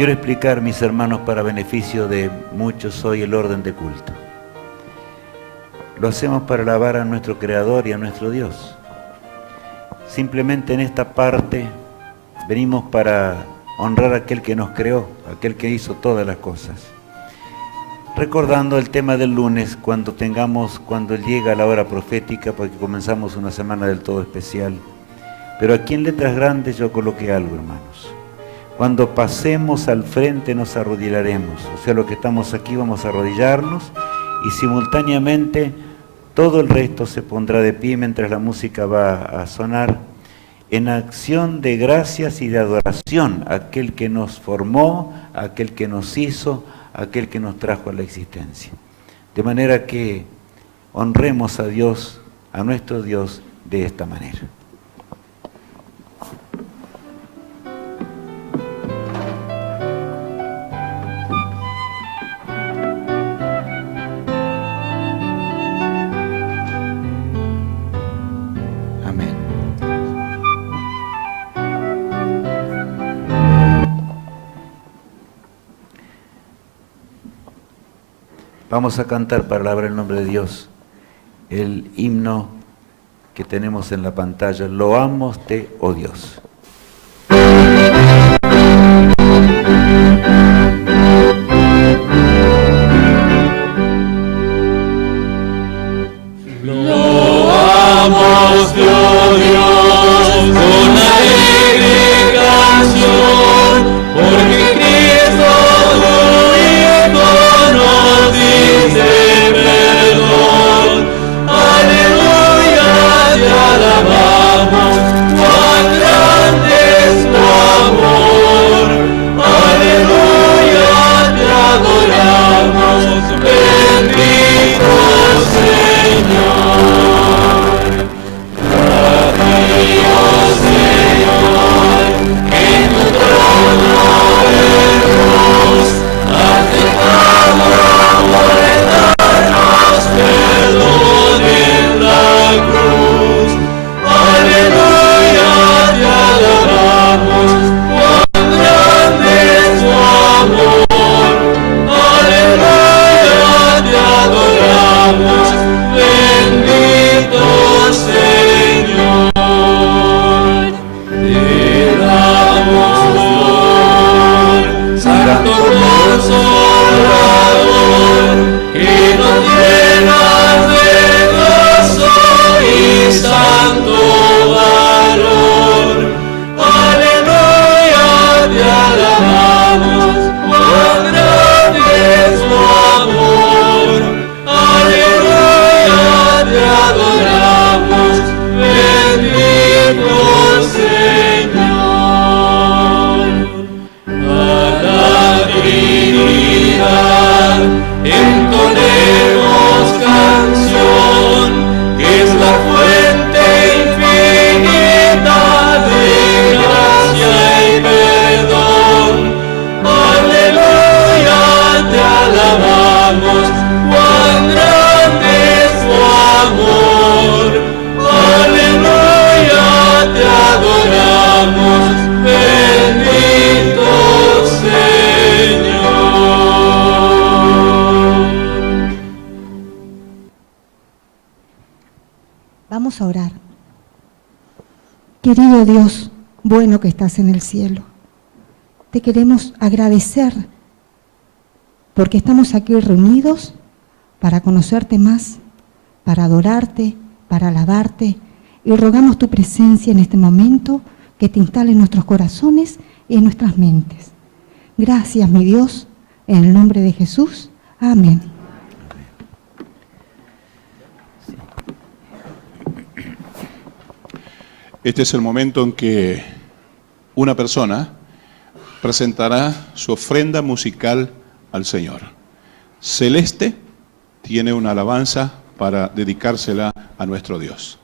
Quiero explicar, mis hermanos, para beneficio de muchos hoy el orden de culto. Lo hacemos para alabar a nuestro Creador y a nuestro Dios. Simplemente en esta parte venimos para honrar a aquel que nos creó, aquel que hizo todas las cosas. Recordando el tema del lunes, cuando llega la hora profética, porque comenzamos una semana del todo especial. Pero aquí en letras grandes yo coloqué algo, hermanos. Cuando pasemos al frente nos arrodillaremos. O sea, los que estamos aquí vamos a arrodillarnos y simultáneamente todo el resto se pondrá de pie mientras la música va a sonar en acción de gracias y de adoración a aquel que nos formó, a aquel que nos hizo, a aquel que nos trajo a la existencia. De manera que honremos a Dios, a nuestro Dios, de esta manera. Vamos a cantar para alabar el nombre de Dios el himno que tenemos en la pantalla. Loámoste, oh Dios. Loámoste, oh Dios, con alegre canción, porque Cristo tu Hijo nos dice perdón. Aleluya, te alabamos, cuán grande es tu amor. Aleluya, te adoramos, bendito Señor. Vamos a orar. Querido Dios, bueno que estás en el cielo, te queremos agradecer porque estamos aquí reunidos para conocerte más, para adorarte, para alabarte, y rogamos tu presencia en este momento, que te instale en nuestros corazones y en nuestras mentes. Gracias, mi Dios, en el nombre de Jesús. Amén. Este es el momento en que una persona presentará su ofrenda musical al Señor. Celeste tiene una alabanza para dedicársela a nuestro Dios.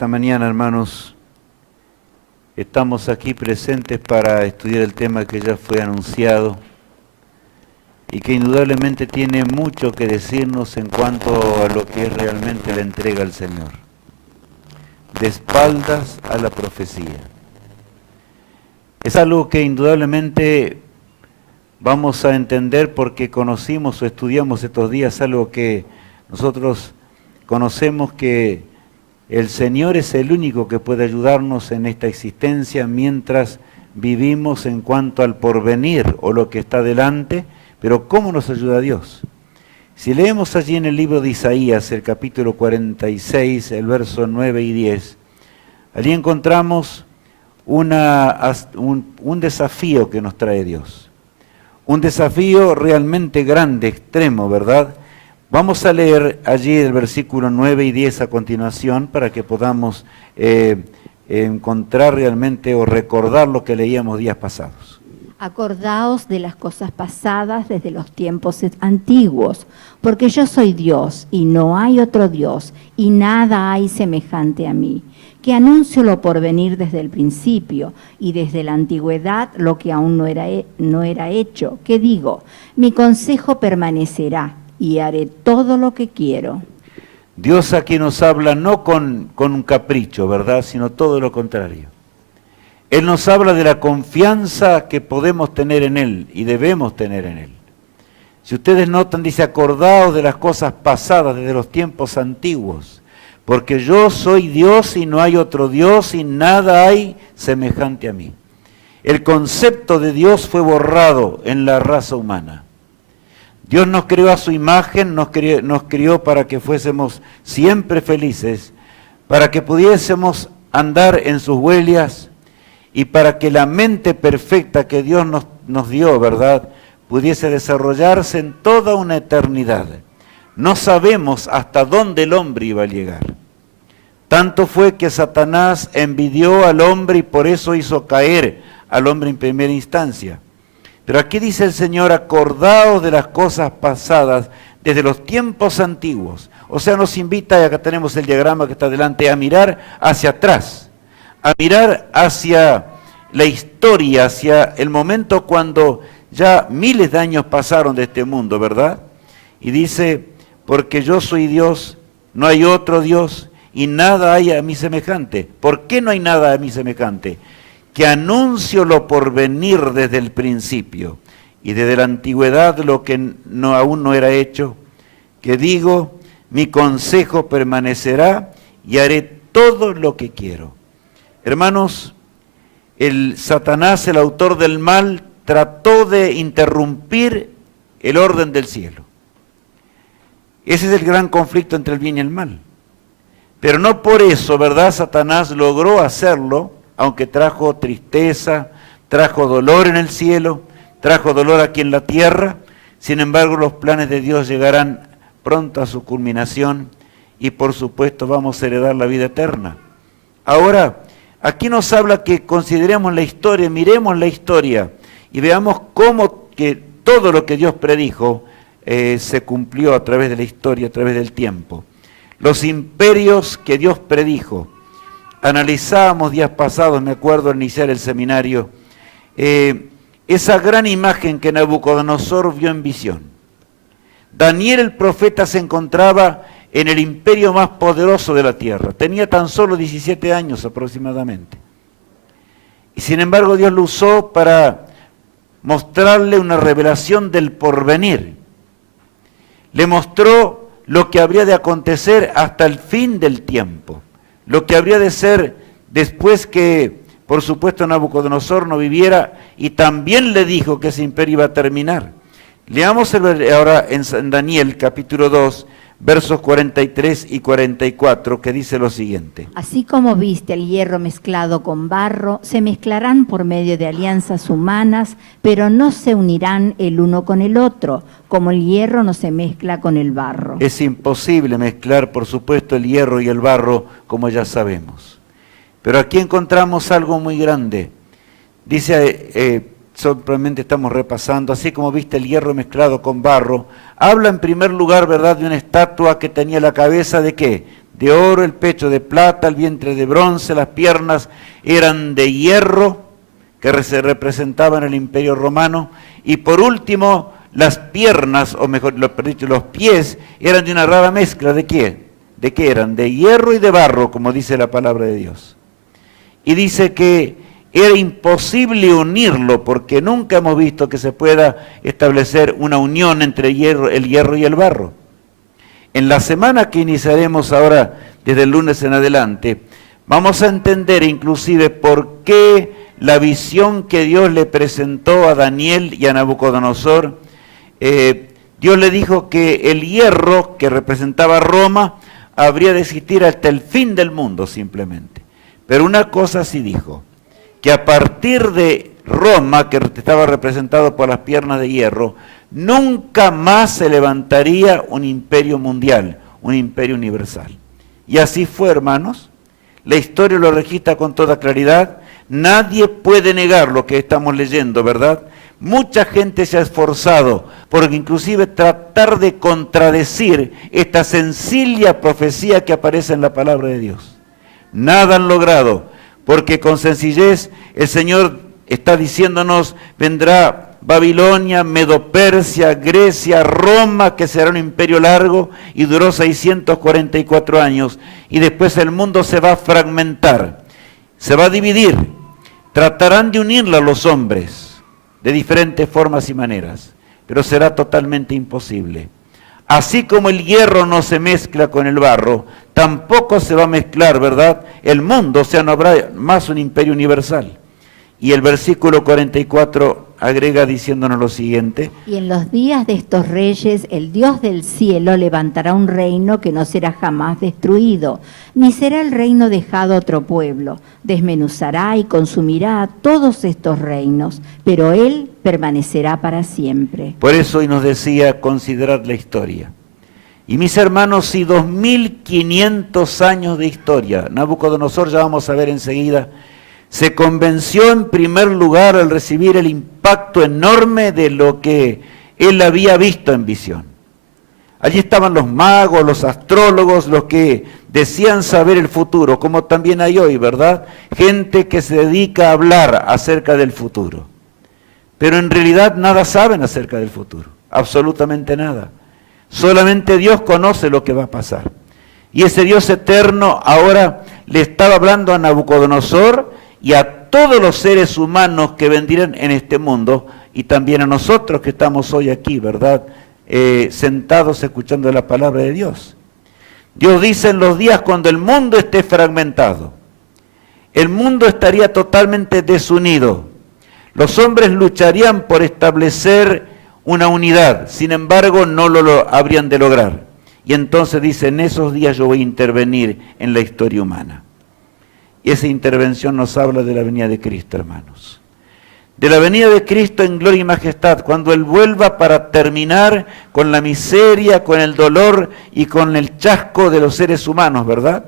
esta mañana, hermanos, estamos aquí presentes para estudiar el tema que ya fue anunciado y que indudablemente tiene mucho que decirnos en cuanto a lo que es realmente la entrega al Señor. De espaldas a la profecía. Es algo que indudablemente vamos a entender porque conocimos o estudiamos estos días algo que nosotros conocemos, que el Señor es el único que puede ayudarnos en esta existencia mientras vivimos en cuanto al porvenir o lo que está delante, pero ¿cómo nos ayuda Dios? Si leemos allí en el libro de Isaías, el capítulo 46, el verso 9 y 10, allí encontramos un desafío que nos trae Dios. Un desafío realmente grande, extremo, ¿verdad? Vamos a leer allí el versículo 9 y 10 a continuación para que podamos encontrar realmente o recordar lo que leíamos días pasados. Acordaos de las cosas pasadas desde los tiempos antiguos, porque yo soy Dios y no hay otro Dios, y nada hay semejante a mí, que anuncio lo por venir desde el principio, y desde la antigüedad lo que aún no era hecho, que digo, mi consejo permanecerá, y haré todo lo que quiero. Dios aquí nos habla no con un capricho, ¿verdad?, sino todo lo contrario. Él nos habla de la confianza que podemos tener en Él y debemos tener en Él. Si ustedes notan, dice, acordaos de las cosas pasadas desde los tiempos antiguos, porque yo soy Dios y no hay otro Dios y nada hay semejante a mí. El concepto de Dios fue borrado en la raza humana. Dios nos creó a su imagen, nos crió para que fuésemos siempre felices, para que pudiésemos andar en sus huellas, y para que la mente perfecta que Dios nos dio, ¿verdad?, pudiese desarrollarse en toda una eternidad. No sabemos hasta dónde el hombre iba a llegar. Tanto fue que Satanás envidió al hombre y por eso hizo caer al hombre en primera instancia. Pero aquí dice el Señor, acordaos de las cosas pasadas desde los tiempos antiguos. O sea, nos invita, y acá tenemos el diagrama que está delante, a mirar hacia atrás. A mirar hacia la historia, hacia el momento cuando ya miles de años pasaron de este mundo, ¿verdad? Y dice, porque yo soy Dios, no hay otro Dios, y nada hay a mí semejante. ¿Por qué no hay nada a mí semejante? Que anuncio lo por venir desde el principio, y desde la antigüedad lo que aún no era hecho, que digo, mi consejo permanecerá, y haré todo lo que quiero. Hermanos, el Satanás, el autor del mal, trató de interrumpir el orden del cielo. Ese es el gran conflicto entre el bien y el mal. Pero no por eso, ¿verdad?, Satanás logró hacerlo, aunque trajo tristeza, trajo dolor en el cielo, trajo dolor aquí en la tierra. Sin embargo, los planes de Dios llegarán pronto a su culminación y por supuesto vamos a heredar la vida eterna. Ahora, aquí nos habla que consideremos la historia, miremos la historia y veamos cómo que todo lo que Dios predijo se cumplió a través de la historia, a través del tiempo. Los imperios que Dios predijo. Analizábamos días pasados, me acuerdo al iniciar el seminario, esa gran imagen que Nabucodonosor vio en visión. Daniel el profeta se encontraba en el imperio más poderoso de la tierra. Tenía tan solo 17 años aproximadamente. Y sin embargo Dios lo usó para mostrarle una revelación del porvenir. Le mostró lo que habría de acontecer hasta el fin del tiempo. Lo que habría de ser después que, por supuesto, Nabucodonosor no viviera, y también le dijo que ese imperio iba a terminar. Leamos ahora en Daniel capítulo 2, versos 43 y 44, que dice lo siguiente. Así como viste el hierro mezclado con barro, se mezclarán por medio de alianzas humanas, pero no se unirán el uno con el otro, como el hierro no se mezcla con el barro. Es imposible mezclar, por supuesto, el hierro y el barro, como ya sabemos. Pero aquí encontramos algo muy grande. Dice, simplemente estamos repasando, así como viste el hierro mezclado con barro, habla en primer lugar, ¿verdad?, de una estatua que tenía la cabeza de ¿qué? de oro, el pecho de plata, el vientre de bronce, las piernas eran de hierro, que se representaban el Imperio Romano, y por último, las piernas, o mejor dicho, los pies, eran de una rara mezcla. ¿De qué? ¿De qué eran? De hierro y de barro, como dice la palabra de Dios. Y dice que era imposible unirlo, porque nunca hemos visto que se pueda establecer una unión entre el hierro y el barro. En la semana que iniciaremos ahora, desde el lunes en adelante, vamos a entender inclusive por qué la visión que Dios le presentó a Daniel y a Nabucodonosor, Dios le dijo que el hierro que representaba Roma habría de existir hasta el fin del mundo simplemente. Pero una cosa sí dijo, que a partir de Roma, que estaba representado por las piernas de hierro, nunca más se levantaría un imperio mundial, un imperio universal. Y así fue, hermanos. La historia lo registra con toda claridad. Nadie puede negar lo que estamos leyendo, ¿verdad? Mucha gente se ha esforzado por inclusive tratar de contradecir esta sencilla profecía que aparece en la palabra de Dios. Nada han logrado, porque con sencillez el Señor está diciéndonos, vendrá Babilonia, Medo-Persia, Grecia, Roma, que será un imperio largo y duró 644 años, y después el mundo se va a fragmentar, se va a dividir. Tratarán de unirla a los hombres de diferentes formas y maneras, pero será totalmente imposible. Así como el hierro no se mezcla con el barro, tampoco se va a mezclar, ¿verdad?, el mundo, o sea, no habrá más un imperio universal. Y el versículo 44 agrega diciéndonos lo siguiente. Y en los días de estos reyes, el Dios del cielo levantará un reino que no será jamás destruido, ni será el reino dejado a otro pueblo. Desmenuzará y consumirá a todos estos reinos, pero Él permanecerá para siempre. Por eso hoy nos decía, considerad la historia. Y mis hermanos, si 2500 años de historia, Nabucodonosor, ya vamos a ver enseguida, se convenció en primer lugar al recibir el impacto enorme de lo que él había visto en visión. Allí estaban los magos, los astrólogos, los que decían saber el futuro, como también hay hoy, ¿verdad? Gente que se dedica a hablar acerca del futuro. Pero en realidad nada saben acerca del futuro, absolutamente nada. Solamente Dios conoce lo que va a pasar. Y ese Dios eterno ahora le estaba hablando a Nabucodonosor y a todos los seres humanos que vendrían en este mundo, y también a nosotros que estamos hoy aquí, ¿verdad?, sentados escuchando la palabra de Dios. Dios dice, en los días cuando el mundo esté fragmentado, el mundo estaría totalmente desunido, los hombres lucharían por establecer una unidad, sin embargo no lo habrían de lograr. Y entonces dice, en esos días yo voy a intervenir en la historia humana. Y esa intervención nos habla de la venida de Cristo, hermanos. De la venida de Cristo en gloria y majestad, cuando Él vuelva para terminar con la miseria, con el dolor y con el chasco de los seres humanos, ¿verdad?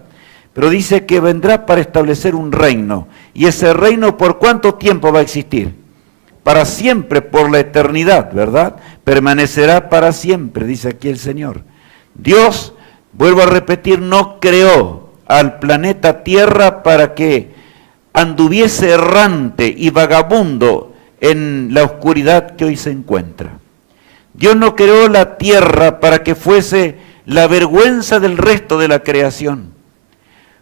Pero dice que vendrá para establecer un reino. Y ese reino, ¿por cuánto tiempo va a existir? Para siempre, por la eternidad, ¿verdad? Permanecerá para siempre, dice aquí el Señor. Dios, vuelvo a repetir, no creó al planeta Tierra para que anduviese errante y vagabundo en la oscuridad que hoy se encuentra. Dios no creó la tierra para que fuese la vergüenza del resto de la creación.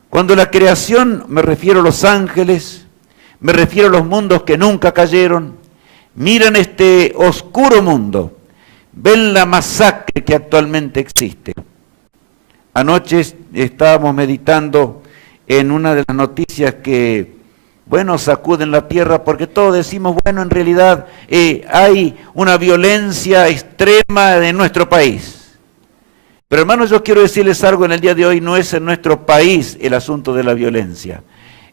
Cuando la creación, me refiero a los ángeles, me refiero a los mundos que nunca cayeron, miran este oscuro mundo, ven la masacre que actualmente existe. Anoche estábamos meditando en una de las noticias que, bueno, sacuden la tierra, porque todos decimos, bueno, en realidad hay una violencia extrema en nuestro país. Pero hermanos, yo quiero decirles algo en el día de hoy, no es en nuestro país el asunto de la violencia.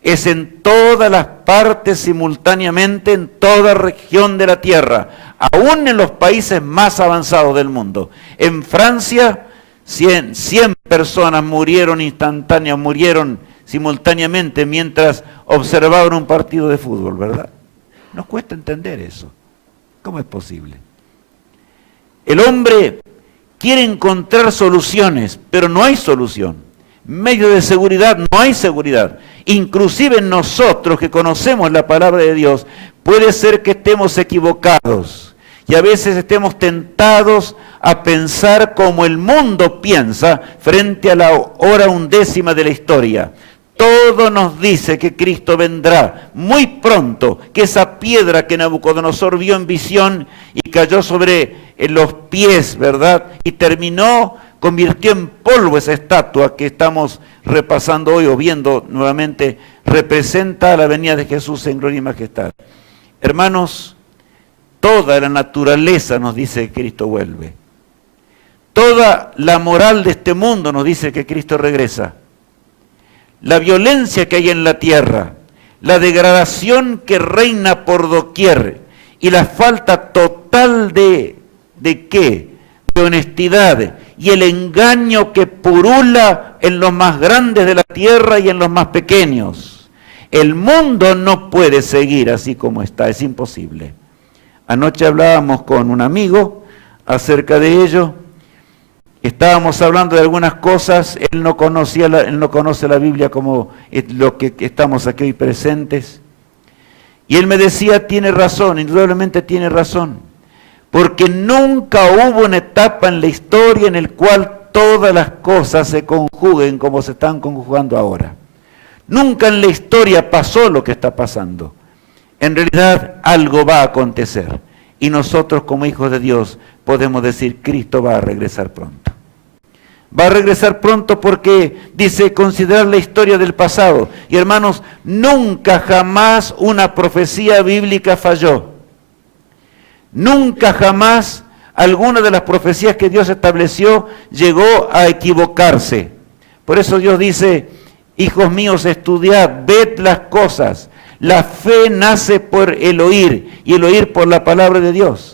Es en todas las partes simultáneamente, en toda región de la tierra, aún en los países más avanzados del mundo. En Francia, 100 personas murieron instantáneas, murieron simultáneamente mientras observaban un partido de fútbol, ¿verdad? Nos cuesta entender eso. ¿Cómo es posible? El hombre quiere encontrar soluciones, pero no hay solución. medio de seguridad, no hay seguridad. Inclusive nosotros que conocemos la palabra de Dios, puede ser que estemos equivocados y a veces estemos tentados a pensar como el mundo piensa frente a la hora undécima de la historia. Todo nos dice que Cristo vendrá muy pronto, que esa piedra que Nabucodonosor vio en visión y cayó sobre los pies, ¿verdad? Y convirtió en polvo esa estatua que estamos repasando hoy o viendo nuevamente, representa la venida de Jesús en gloria y majestad. Hermanos, toda la naturaleza nos dice que Cristo vuelve. Toda la moral de este mundo nos dice que Cristo regresa. La violencia que hay en la tierra, la degradación que reina por doquier y la falta total ¿de qué? De honestidad y el engaño que purula en los más grandes de la tierra y en los más pequeños. El mundo no puede seguir así como está, es imposible. Anoche hablábamos con un amigo acerca de ello. Estábamos hablando de algunas cosas, él no conoce la Biblia como lo que estamos aquí hoy presentes. Y él me decía, tiene razón, indudablemente tiene razón, porque nunca hubo una etapa en la historia en la cual todas las cosas se conjuguen como se están conjugando ahora. Nunca en la historia pasó lo que está pasando. En realidad algo va a acontecer y nosotros como hijos de Dios podemos decir, Cristo va a regresar pronto. Va a regresar pronto porque dice considerar la historia del pasado. Y hermanos, nunca jamás una profecía bíblica falló. Nunca jamás alguna de las profecías que Dios estableció llegó a equivocarse. Por eso Dios dice, hijos míos, estudiad, ved las cosas. La fe nace por el oír y el oír por la palabra de Dios.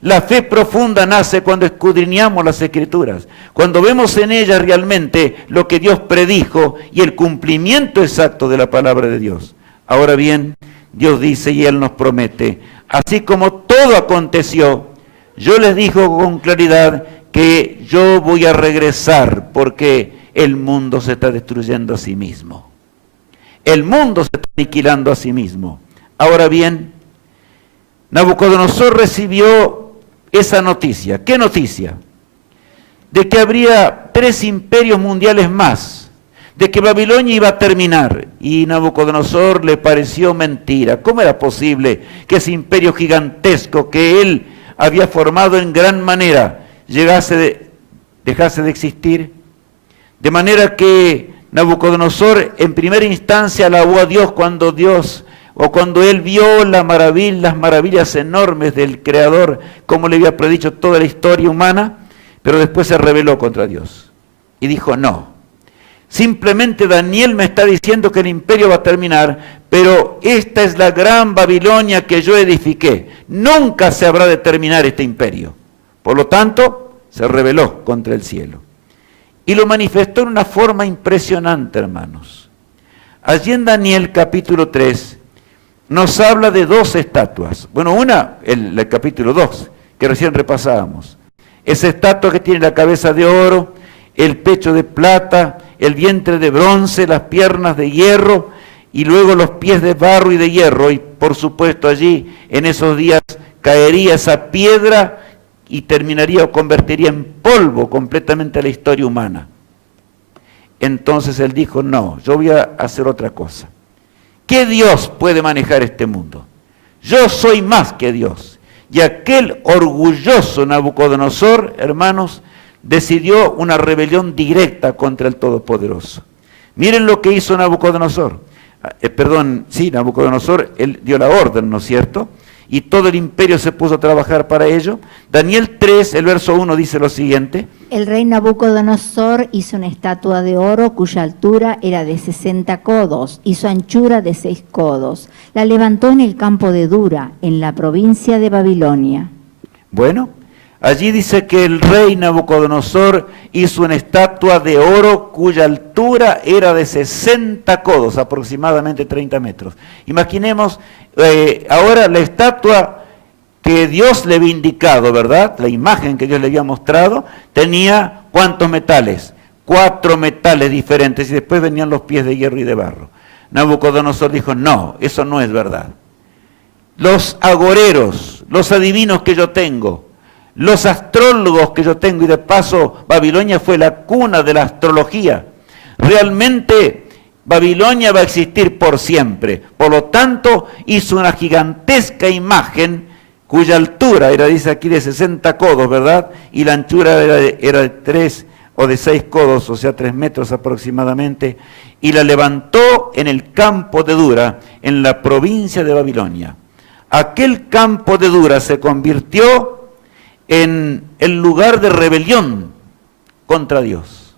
La fe profunda nace cuando escudriñamos las Escrituras, cuando vemos en ellas realmente lo que Dios predijo y el cumplimiento exacto de la palabra de Dios. Ahora bien, Dios dice y Él nos promete, así como todo aconteció, yo les digo con claridad que yo voy a regresar porque el mundo se está destruyendo a sí mismo. El mundo se está aniquilando a sí mismo. Ahora bien, Nabucodonosor recibió esa noticia. ¿Qué noticia? De que habría 3 imperios mundiales más, de que Babilonia iba a terminar. Y Nabucodonosor le pareció mentira. ¿Cómo era posible que ese imperio gigantesco que él había formado en gran manera dejase de existir? De manera que Nabucodonosor en primera instancia alabó a Dios cuando él vio las maravillas enormes del Creador, como le había predicho toda la historia humana, pero después se rebeló contra Dios. Y dijo, no, simplemente Daniel me está diciendo que el imperio va a terminar, pero esta es la gran Babilonia que yo edifiqué. Nunca se habrá de terminar este imperio. Por lo tanto, se rebeló contra el cielo. Y lo manifestó en una forma impresionante, hermanos. Allí en Daniel capítulo 3, nos habla de 2 estatuas. Bueno, una, el capítulo 2, que recién repasábamos. Esa estatua que tiene la cabeza de oro, el pecho de plata, el vientre de bronce, las piernas de hierro, y luego los pies de barro y de hierro. Y por supuesto allí, en esos días, caería esa piedra y terminaría o convertiría en polvo completamente la historia humana. Entonces él dijo, no, yo voy a hacer otra cosa. ¿Qué Dios puede manejar este mundo? Yo soy más que Dios. Y aquel orgulloso Nabucodonosor, hermanos, decidió una rebelión directa contra el Todopoderoso. Miren lo que hizo Nabucodonosor. Nabucodonosor, él dio la orden, ¿no es cierto? Y todo el imperio se puso a trabajar para ello. Daniel 3, el verso 1 dice lo siguiente. El rey Nabucodonosor hizo una estatua de oro cuya altura era de 60 codos y su anchura de 6 codos. La levantó en el campo de Dura, en la provincia de Babilonia. Bueno, allí dice que el rey Nabucodonosor hizo una estatua de oro cuya altura era de 60 codos, aproximadamente 30 metros. Imaginemos ahora la estatua que Dios le había indicado, ¿verdad? La imagen que Dios le había mostrado tenía ¿cuántos metales? 4 metales diferentes y después venían los pies de hierro y de barro. Nabucodonosor dijo, no, eso no es verdad. Los agoreros, los adivinos que yo tengo, los astrólogos que yo tengo, y de paso Babilonia fue la cuna de la astrología. Realmente Babilonia va a existir por siempre. Por lo tanto, hizo una gigantesca imagen cuya altura era, dice aquí, de 60 codos, ¿verdad? Y la anchura era de 3 o de 6 codos, o sea, 3 metros aproximadamente, y la levantó en el campo de Dura, en la provincia de Babilonia. Aquel campo de Dura se convirtió en el lugar de rebelión contra Dios.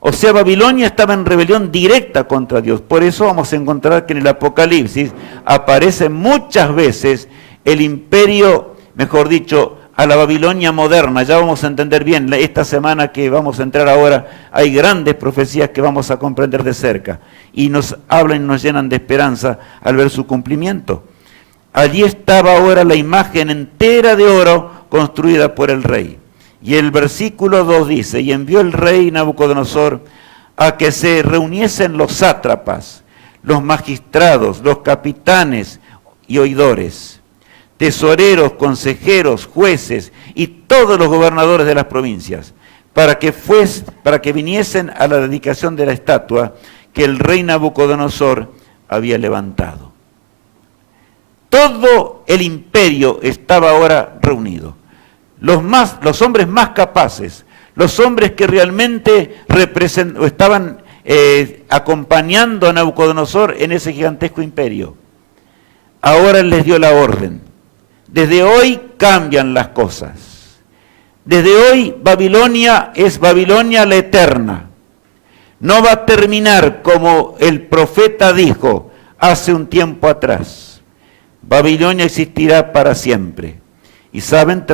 O sea, Babilonia estaba en rebelión directa contra Dios. Por eso vamos a encontrar que en el Apocalipsis aparece muchas veces el imperio, mejor dicho, a la Babilonia moderna. Ya vamos a entender bien, esta semana que vamos a entrar ahora, hay grandes profecías que vamos a comprender de cerca. Y nos hablan y nos llenan de esperanza al ver su cumplimiento. Allí estaba ahora la imagen entera de oro construida por el rey. Y el versículo 2 dice, y envió el rey Nabucodonosor a que se reuniesen los sátrapas, los magistrados, los capitanes y oidores, tesoreros, consejeros, jueces y todos los gobernadores de las provincias, para que viniesen a la dedicación de la estatua que el rey Nabucodonosor había levantado. Todo el imperio estaba ahora reunido. Los hombres más capaces, los hombres que realmente estaban acompañando a Nabucodonosor en ese gigantesco imperio. Ahora él les dio la orden. Desde hoy cambian las cosas. Desde hoy Babilonia es Babilonia la eterna. No va a terminar como el profeta dijo hace un tiempo atrás. Babilonia existirá para siempre. Y saben,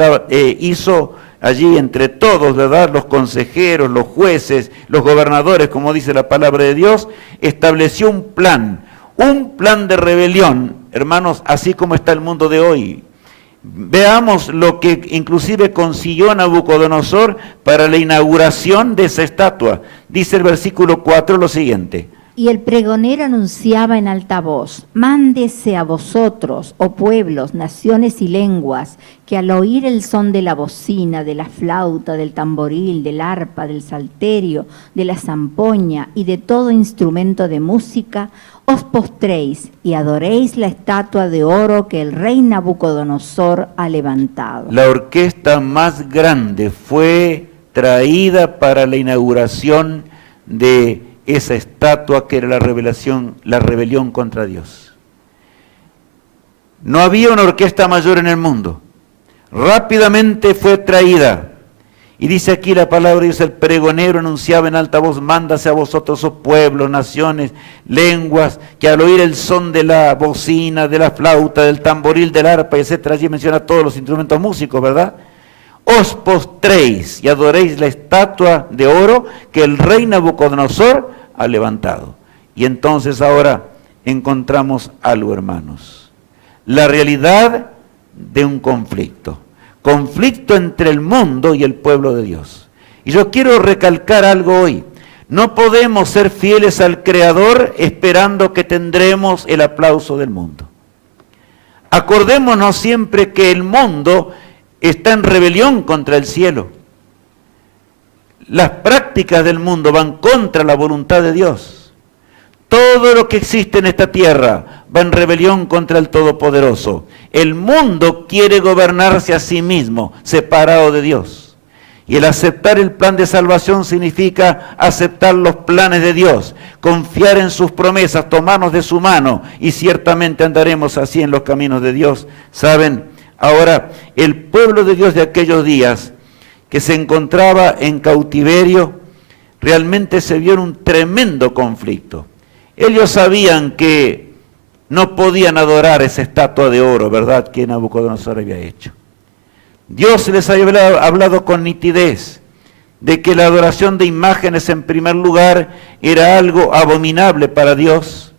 hizo allí entre todos, ¿verdad?, los consejeros, los jueces, los gobernadores, como dice la palabra de Dios, estableció un plan de rebelión, hermanos, así como está el mundo de hoy. Veamos lo que inclusive consiguió Nabucodonosor para la inauguración de esa estatua. Dice el versículo 4 lo siguiente. Y el pregonero anunciaba en alta voz, mándese a vosotros, oh pueblos, naciones y lenguas, que al oír el son de la bocina, de la flauta, del tamboril, del arpa, del salterio, de la zampoña y de todo instrumento de música, os postréis y adoréis la estatua de oro que el rey Nabucodonosor ha levantado. La orquesta más grande fue traída para la inauguración de esa estatua que era la rebelión contra Dios. No había una orquesta mayor en el mundo. Rápidamente fue traída. Y dice aquí la palabra, dice, el pregonero anunciaba en alta voz, mándase a vosotros, oh pueblos, naciones, lenguas, que al oír el son de la bocina, de la flauta, del tamboril, del arpa, etc., allí menciona todos los instrumentos músicos, ¿verdad?, os postréis y adoréis la estatua de oro que el rey Nabucodonosor ha levantado. Y entonces ahora encontramos algo, hermanos. La realidad de un conflicto entre el mundo y el pueblo de Dios. Y yo quiero recalcar algo hoy. No podemos ser fieles al Creador esperando que tendremos el aplauso del mundo. Acordémonos siempre que el mundo está en rebelión contra el cielo. Las prácticas del mundo van contra la voluntad de Dios. Todo lo que existe en esta tierra va en rebelión contra el Todopoderoso. El mundo quiere gobernarse a sí mismo, separado de Dios. Y el aceptar el plan de salvación significa aceptar los planes de Dios, confiar en sus promesas, tomarnos de su mano, y ciertamente andaremos así en los caminos de Dios. ¿Saben? Ahora, el pueblo de Dios de aquellos días, que se encontraba en cautiverio, realmente se vio en un tremendo conflicto. Ellos sabían que no podían adorar esa estatua de oro, ¿verdad?, que Nabucodonosor había hecho. Dios les había hablado con nitidez de que la adoración de imágenes en primer lugar era algo abominable para Dios.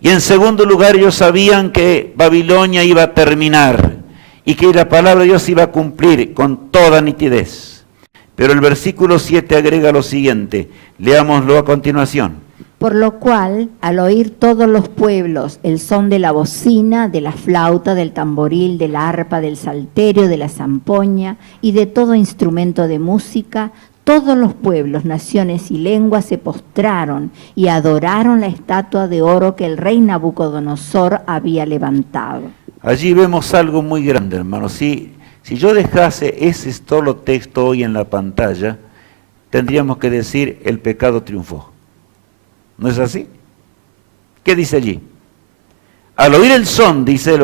Y en segundo lugar ellos sabían que Babilonia iba a terminar y que la palabra de Dios iba a cumplir con toda nitidez. Pero el versículo 7 agrega lo siguiente, leámoslo a continuación. Por lo cual, al oír todos los pueblos el son de la bocina, de la flauta, del tamboril, del arpa, del salterio, de la zampoña y de todo instrumento de música, todos los pueblos, naciones y lenguas se postraron y adoraron la estatua de oro que el rey Nabucodonosor había levantado. Allí vemos algo muy grande, hermanos. Si yo dejase ese solo texto hoy en la pantalla, tendríamos que decir el pecado triunfó. ¿No es así? ¿Qué dice allí? Al oír el son, dice,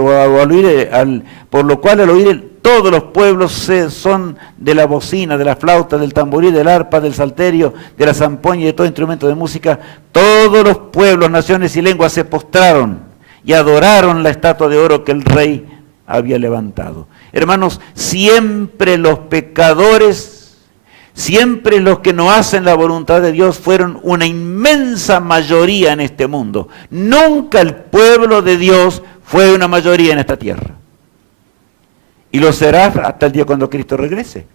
por lo cual al oír todos los pueblos son de la bocina, de la flauta, del tamboril, del arpa, del salterio, de la zampoña y de todo instrumento de música, todos los pueblos, naciones y lenguas se postraron y adoraron la estatua de oro que el rey había levantado. Hermanos, siempre los pecadores, siempre los que no hacen la voluntad de Dios fueron una inmensa mayoría en este mundo. Nunca el pueblo de Dios fue una mayoría en esta tierra. Y lo será hasta el día cuando Cristo regrese.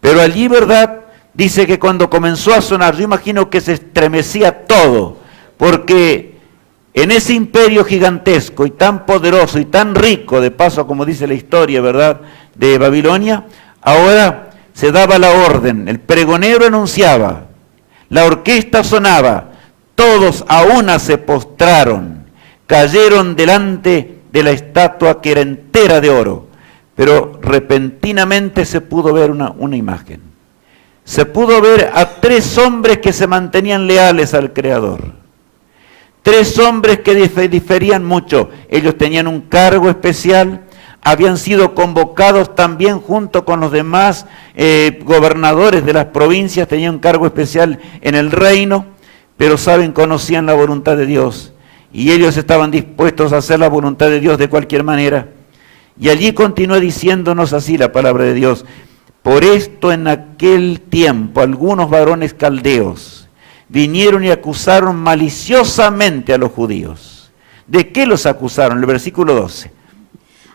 Pero allí, ¿verdad? Dice que cuando comenzó a sonar, yo imagino que se estremecía todo, porque en ese imperio gigantesco y tan poderoso y tan rico, de paso, como dice la historia, ¿verdad?, de Babilonia, ahora se daba la orden, el pregonero anunciaba, la orquesta sonaba, todos a una se postraron, cayeron delante de la estatua que era entera de oro, pero repentinamente se pudo ver una imagen. Se pudo ver a 3 hombres que se mantenían leales al Creador. 3 hombres que diferían mucho. Ellos tenían un cargo especial, habían sido convocados también junto con los demás gobernadores de las provincias, tenían un cargo especial en el reino, pero conocían la voluntad de Dios y ellos estaban dispuestos a hacer la voluntad de Dios de cualquier manera. Y allí continúa diciéndonos así la palabra de Dios: por esto en aquel tiempo algunos varones caldeos vinieron y acusaron maliciosamente a los judíos. ¿De qué los acusaron? El versículo 12.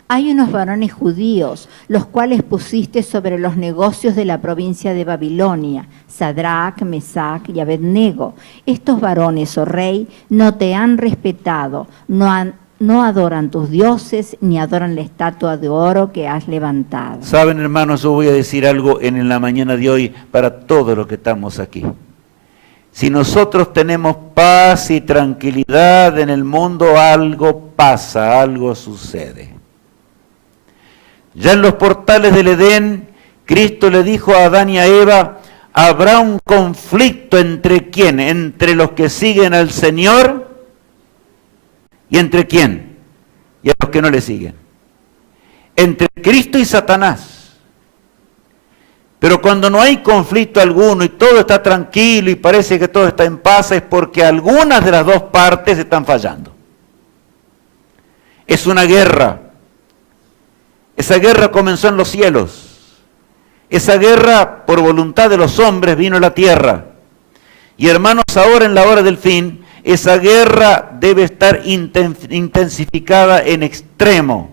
Hay unos varones judíos, los cuales pusiste sobre los negocios de la provincia de Babilonia, Sadrach, Mesach y Abednego. Estos varones, oh rey, no te han respetado, no adoran tus dioses, ni adoran la estatua de oro que has levantado. Saben, hermanos, yo voy a decir algo en la mañana de hoy para todos los que estamos aquí. Si nosotros tenemos paz y tranquilidad en el mundo, algo pasa, algo sucede. Ya en los portales del Edén, Cristo le dijo a Adán y a Eva, habrá un conflicto entre ¿quién? Entre los que siguen al Señor y entre ¿quién? Y a los que no le siguen. Entre Cristo y Satanás. Pero cuando no hay conflicto alguno y todo está tranquilo y parece que todo está en paz, es porque algunas de las dos partes están fallando. Es una guerra. Esa guerra comenzó en los cielos. Esa guerra, por voluntad de los hombres, vino a la tierra. Y hermanos, ahora en la hora del fin, esa guerra debe estar intensificada en extremo.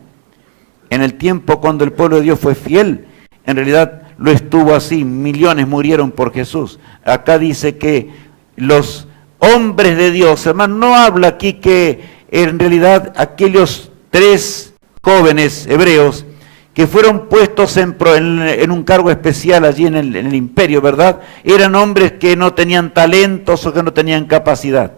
En el tiempo cuando el pueblo de Dios fue fiel, en realidad lo estuvo así. Millones murieron por Jesús. Acá dice que los hombres de Dios, hermano, no habla aquí que en realidad aquellos 3 jóvenes hebreos que fueron puestos en un cargo especial allí en el imperio, ¿verdad? Eran hombres que no tenían talentos o que no tenían capacidad,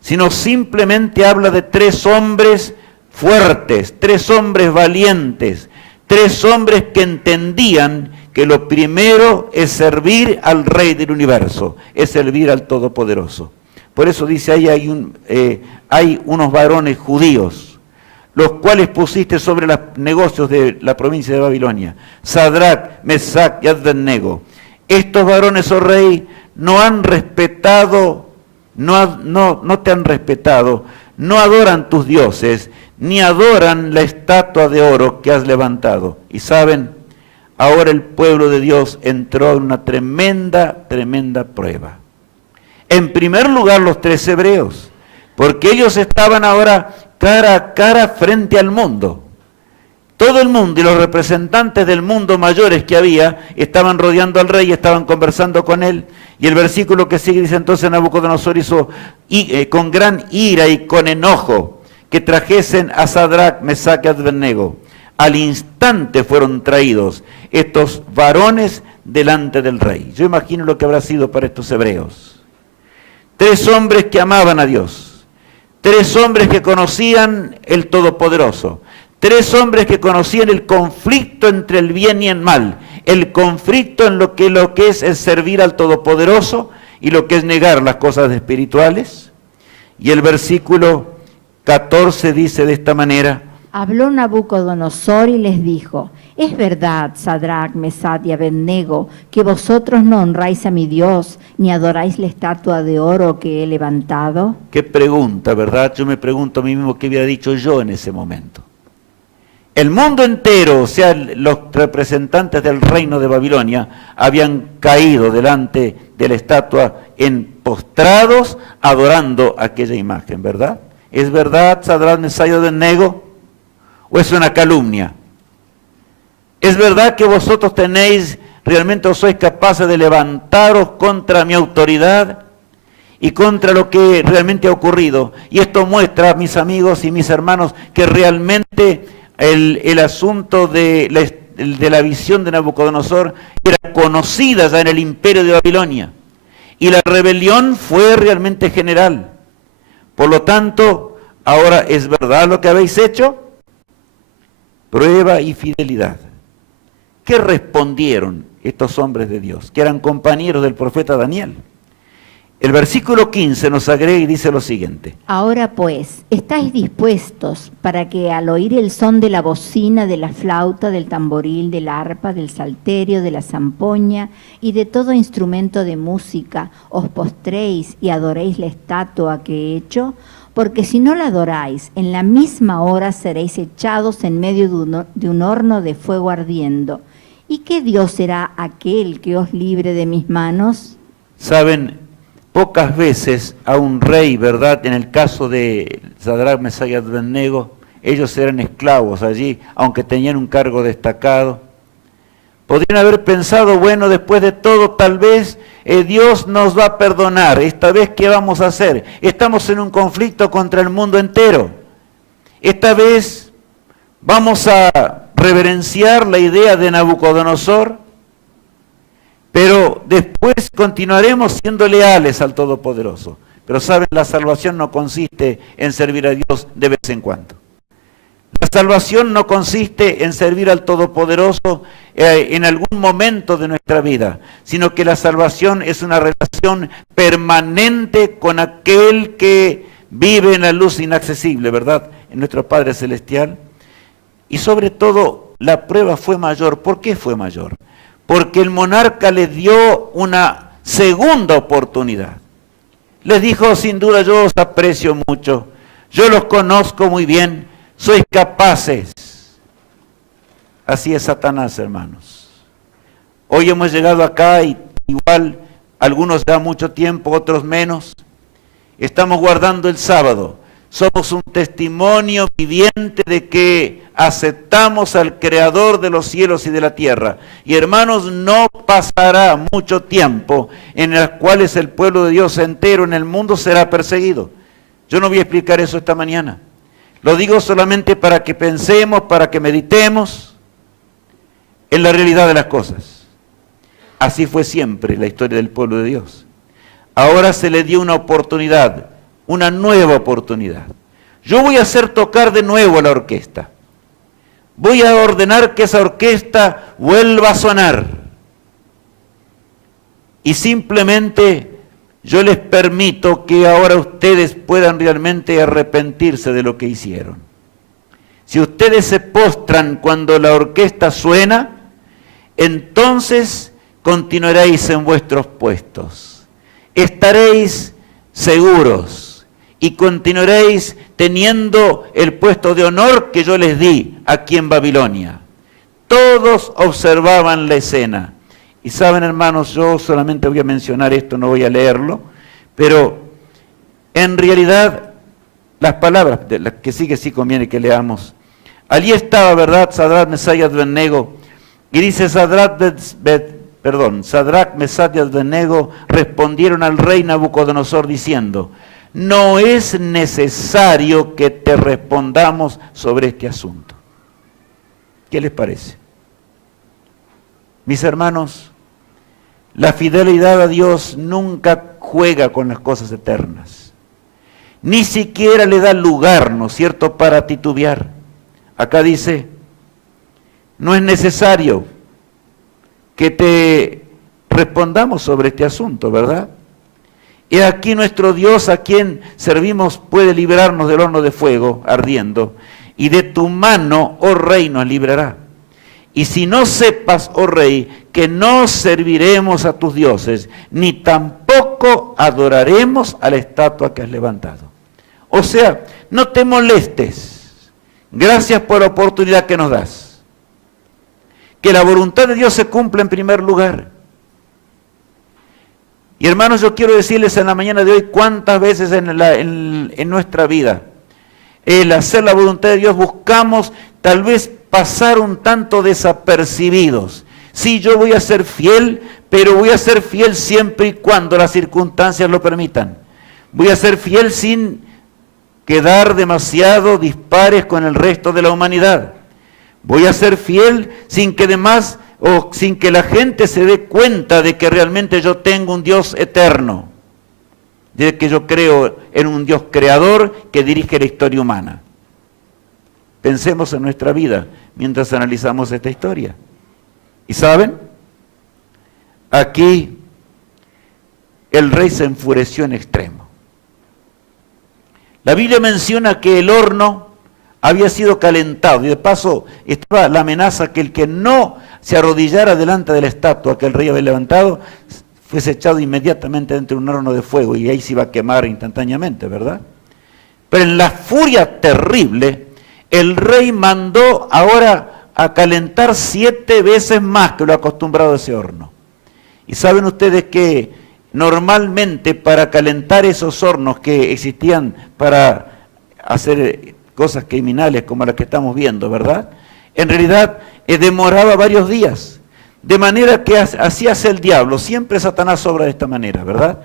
sino simplemente habla de 3 hombres fuertes, 3 hombres valientes, 3 hombres que entendían que lo primero es servir al Rey del universo, es servir al Todopoderoso. Por eso dice ahí hay unos varones judíos, los cuales pusiste sobre los negocios de la provincia de Babilonia, Sadrach, Mesach y Abednego. Estos varones, oh rey, no han respetado, no te han respetado, no adoran tus dioses, ni adoran la estatua de oro que has levantado. Y saben, ahora el pueblo de Dios entró en una tremenda, tremenda prueba. En primer lugar, los 3 hebreos, porque ellos estaban ahora cara a cara frente al mundo. todo el mundo y los representantes del mundo mayores que había estaban rodeando al rey, estaban conversando con él. Y el versículo que sigue dice: entonces Nabucodonosor hizo con gran ira y con enojo que trajesen a Sadrach, Mesach y Abednego. Al instante fueron traídos estos varones delante del rey. Yo imagino lo que habrá sido para estos hebreos. 3 hombres que amaban a Dios. 3 hombres que conocían el Todopoderoso. 3 hombres que conocían el conflicto entre el bien y el mal, el conflicto en lo que es el servir al Todopoderoso y lo que es negar las cosas espirituales. Y el versículo 14 dice de esta manera: Habló Nabucodonosor y les dijo: es verdad, Sadrach, Mesach y Abednego, que vosotros no honráis a mi Dios, ni adoráis la estatua de oro que he levantado. Qué pregunta, ¿verdad? Yo me pregunto a mí mismo qué hubiera dicho yo en ese momento. El mundo entero, o sea, los representantes del reino de Babilonia, habían caído delante de la estatua postrados, adorando aquella imagen, ¿verdad? ¿Es verdad, Sadrach, Mesach y Abednego? ¿O es una calumnia? ¿Es verdad que vosotros realmente os sois capaces de levantaros contra mi autoridad y contra lo que realmente ha ocurrido? Y esto muestra, mis amigos y mis hermanos, que realmente el asunto de la visión de Nabucodonosor era conocida ya en el imperio de Babilonia. Y la rebelión fue realmente general. Por lo tanto, ahora, ¿es verdad lo que habéis hecho? Prueba y fidelidad. ¿Qué respondieron estos hombres de Dios, que eran compañeros del profeta Daniel? El versículo 15 nos agrega y dice lo siguiente: Ahora pues, ¿estáis dispuestos para que al oír el son de la bocina, de la flauta, del tamboril, del arpa, del salterio, de la zampoña y de todo instrumento de música, os postréis y adoréis la estatua que he hecho? Porque si no la adoráis, en la misma hora seréis echados en medio de un horno de fuego ardiendo. ¿Y qué Dios será aquel que os libre de mis manos? Saben, pocas veces a un rey, ¿verdad? En el caso de Sadrach, Mesach y Abednego, ellos eran esclavos allí, aunque tenían un cargo destacado. Podrían haber pensado, bueno, después de todo, tal vez Dios nos va a perdonar. Esta vez, ¿qué vamos a hacer? Estamos en un conflicto contra el mundo entero. Esta vez vamos a reverenciar la idea de Nabucodonosor, pero después continuaremos siendo leales al Todopoderoso. Pero saben, la salvación no consiste en servir a Dios de vez en cuando. La salvación no consiste en servir al Todopoderoso en algún momento de nuestra vida, sino que la salvación es una relación permanente con aquel que vive en la luz inaccesible, ¿verdad? En nuestro Padre Celestial. Y sobre todo, la prueba fue mayor. ¿Por qué fue mayor? Porque el monarca les dio una segunda oportunidad. Les dijo: sin duda yo os aprecio mucho, yo los conozco muy bien, sois capaces. Así es Satanás, hermanos. Hoy hemos llegado acá y igual algunos da mucho tiempo, otros menos. Estamos guardando el sábado. Somos un testimonio viviente de que aceptamos al Creador de los cielos y de la tierra. Y hermanos, no pasará mucho tiempo en el cual el pueblo de Dios entero en el mundo será perseguido. Yo no voy a explicar eso esta mañana. Lo digo solamente para que pensemos, para que meditemos en la realidad de las cosas. Así fue siempre la historia del pueblo de Dios. Ahora se le dio una oportunidad, una nueva oportunidad. Yo voy a hacer tocar de nuevo a la orquesta. Voy a ordenar que esa orquesta vuelva a sonar. Y simplemente yo les permito que ahora ustedes puedan realmente arrepentirse de lo que hicieron. Si ustedes se postran cuando la orquesta suena, entonces continuaréis en vuestros puestos. Estaréis seguros y continuaréis teniendo el puesto de honor que yo les di aquí en Babilonia. Todos observaban la escena. Y saben, hermanos, yo solamente voy a mencionar esto, no voy a leerlo, pero en realidad las palabras de las que sí conviene que leamos, Allí estaba, ¿verdad?, Sadrach, Mesach y Abednego. Y dice Sadrach, Mesach y Abednego respondieron al rey Nabucodonosor diciendo: no es necesario que te respondamos sobre este asunto. ¿Qué les parece? Mis hermanos, la fidelidad a Dios nunca juega con las cosas eternas. Ni siquiera le da lugar, ¿no es cierto?, para titubear. Acá dice, no es necesario que te respondamos sobre este asunto, ¿verdad? He aquí nuestro Dios a quien servimos puede librarnos del horno de fuego ardiendo, y de tu mano, oh rey, nos librará. Y si no sepas, oh rey, que no serviremos a tus dioses, ni tampoco adoraremos a la estatua que has levantado. O sea, no te molestes. Gracias por la oportunidad que nos das. Que la voluntad de Dios se cumpla en primer lugar. Y hermanos, yo quiero decirles en la mañana de hoy cuántas veces en nuestra vida, el hacer la voluntad de Dios, buscamos tal vez pasar un tanto desapercibidos. Sí, yo voy a ser fiel, pero voy a ser fiel siempre y cuando las circunstancias lo permitan. Voy a ser fiel sin quedar demasiado dispares con el resto de la humanidad. Voy a ser fiel sin que demás o sin que la gente se dé cuenta de que realmente yo tengo un Dios eterno, de que yo creo en un Dios creador que dirige la historia humana. Pensemos en nuestra vida mientras analizamos esta historia. ¿Y saben? Aquí el rey se enfureció en extremo. La Biblia menciona que el horno había sido calentado y de paso estaba la amenaza que el que no se arrodillara delante de la estatua que el rey había levantado fuese echado inmediatamente dentro de un horno de fuego y ahí se iba a quemar instantáneamente, ¿verdad? Pero en la furia terrible, el rey mandó ahora a calentar 7 veces más que lo acostumbrado a ese horno. Y saben ustedes que normalmente para calentar esos hornos que existían para hacer cosas criminales como las que estamos viendo, ¿verdad? En realidad demoraba varios días. De manera que así hace el diablo, siempre Satanás obra de esta manera, ¿verdad?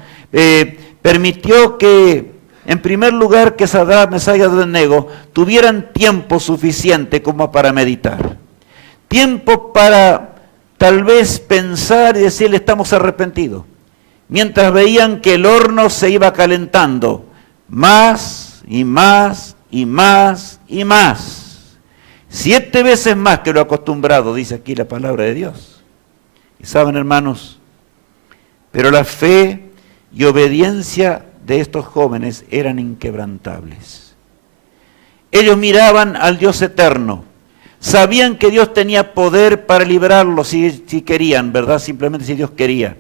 Permitió que, en primer lugar, que Sadrach, Mesach y Abednego tuvieran tiempo suficiente como para meditar. Tiempo para tal vez pensar y decirle estamos arrepentidos. Mientras veían que el horno se iba calentando más y más y más y más. 7 veces más que lo acostumbrado, dice aquí la palabra de Dios. Y saben, hermanos, pero la fe y obediencia de estos jóvenes eran inquebrantables. Ellos miraban al Dios eterno, sabían que Dios tenía poder para librarlos si querían, ¿verdad? Simplemente si Dios quería.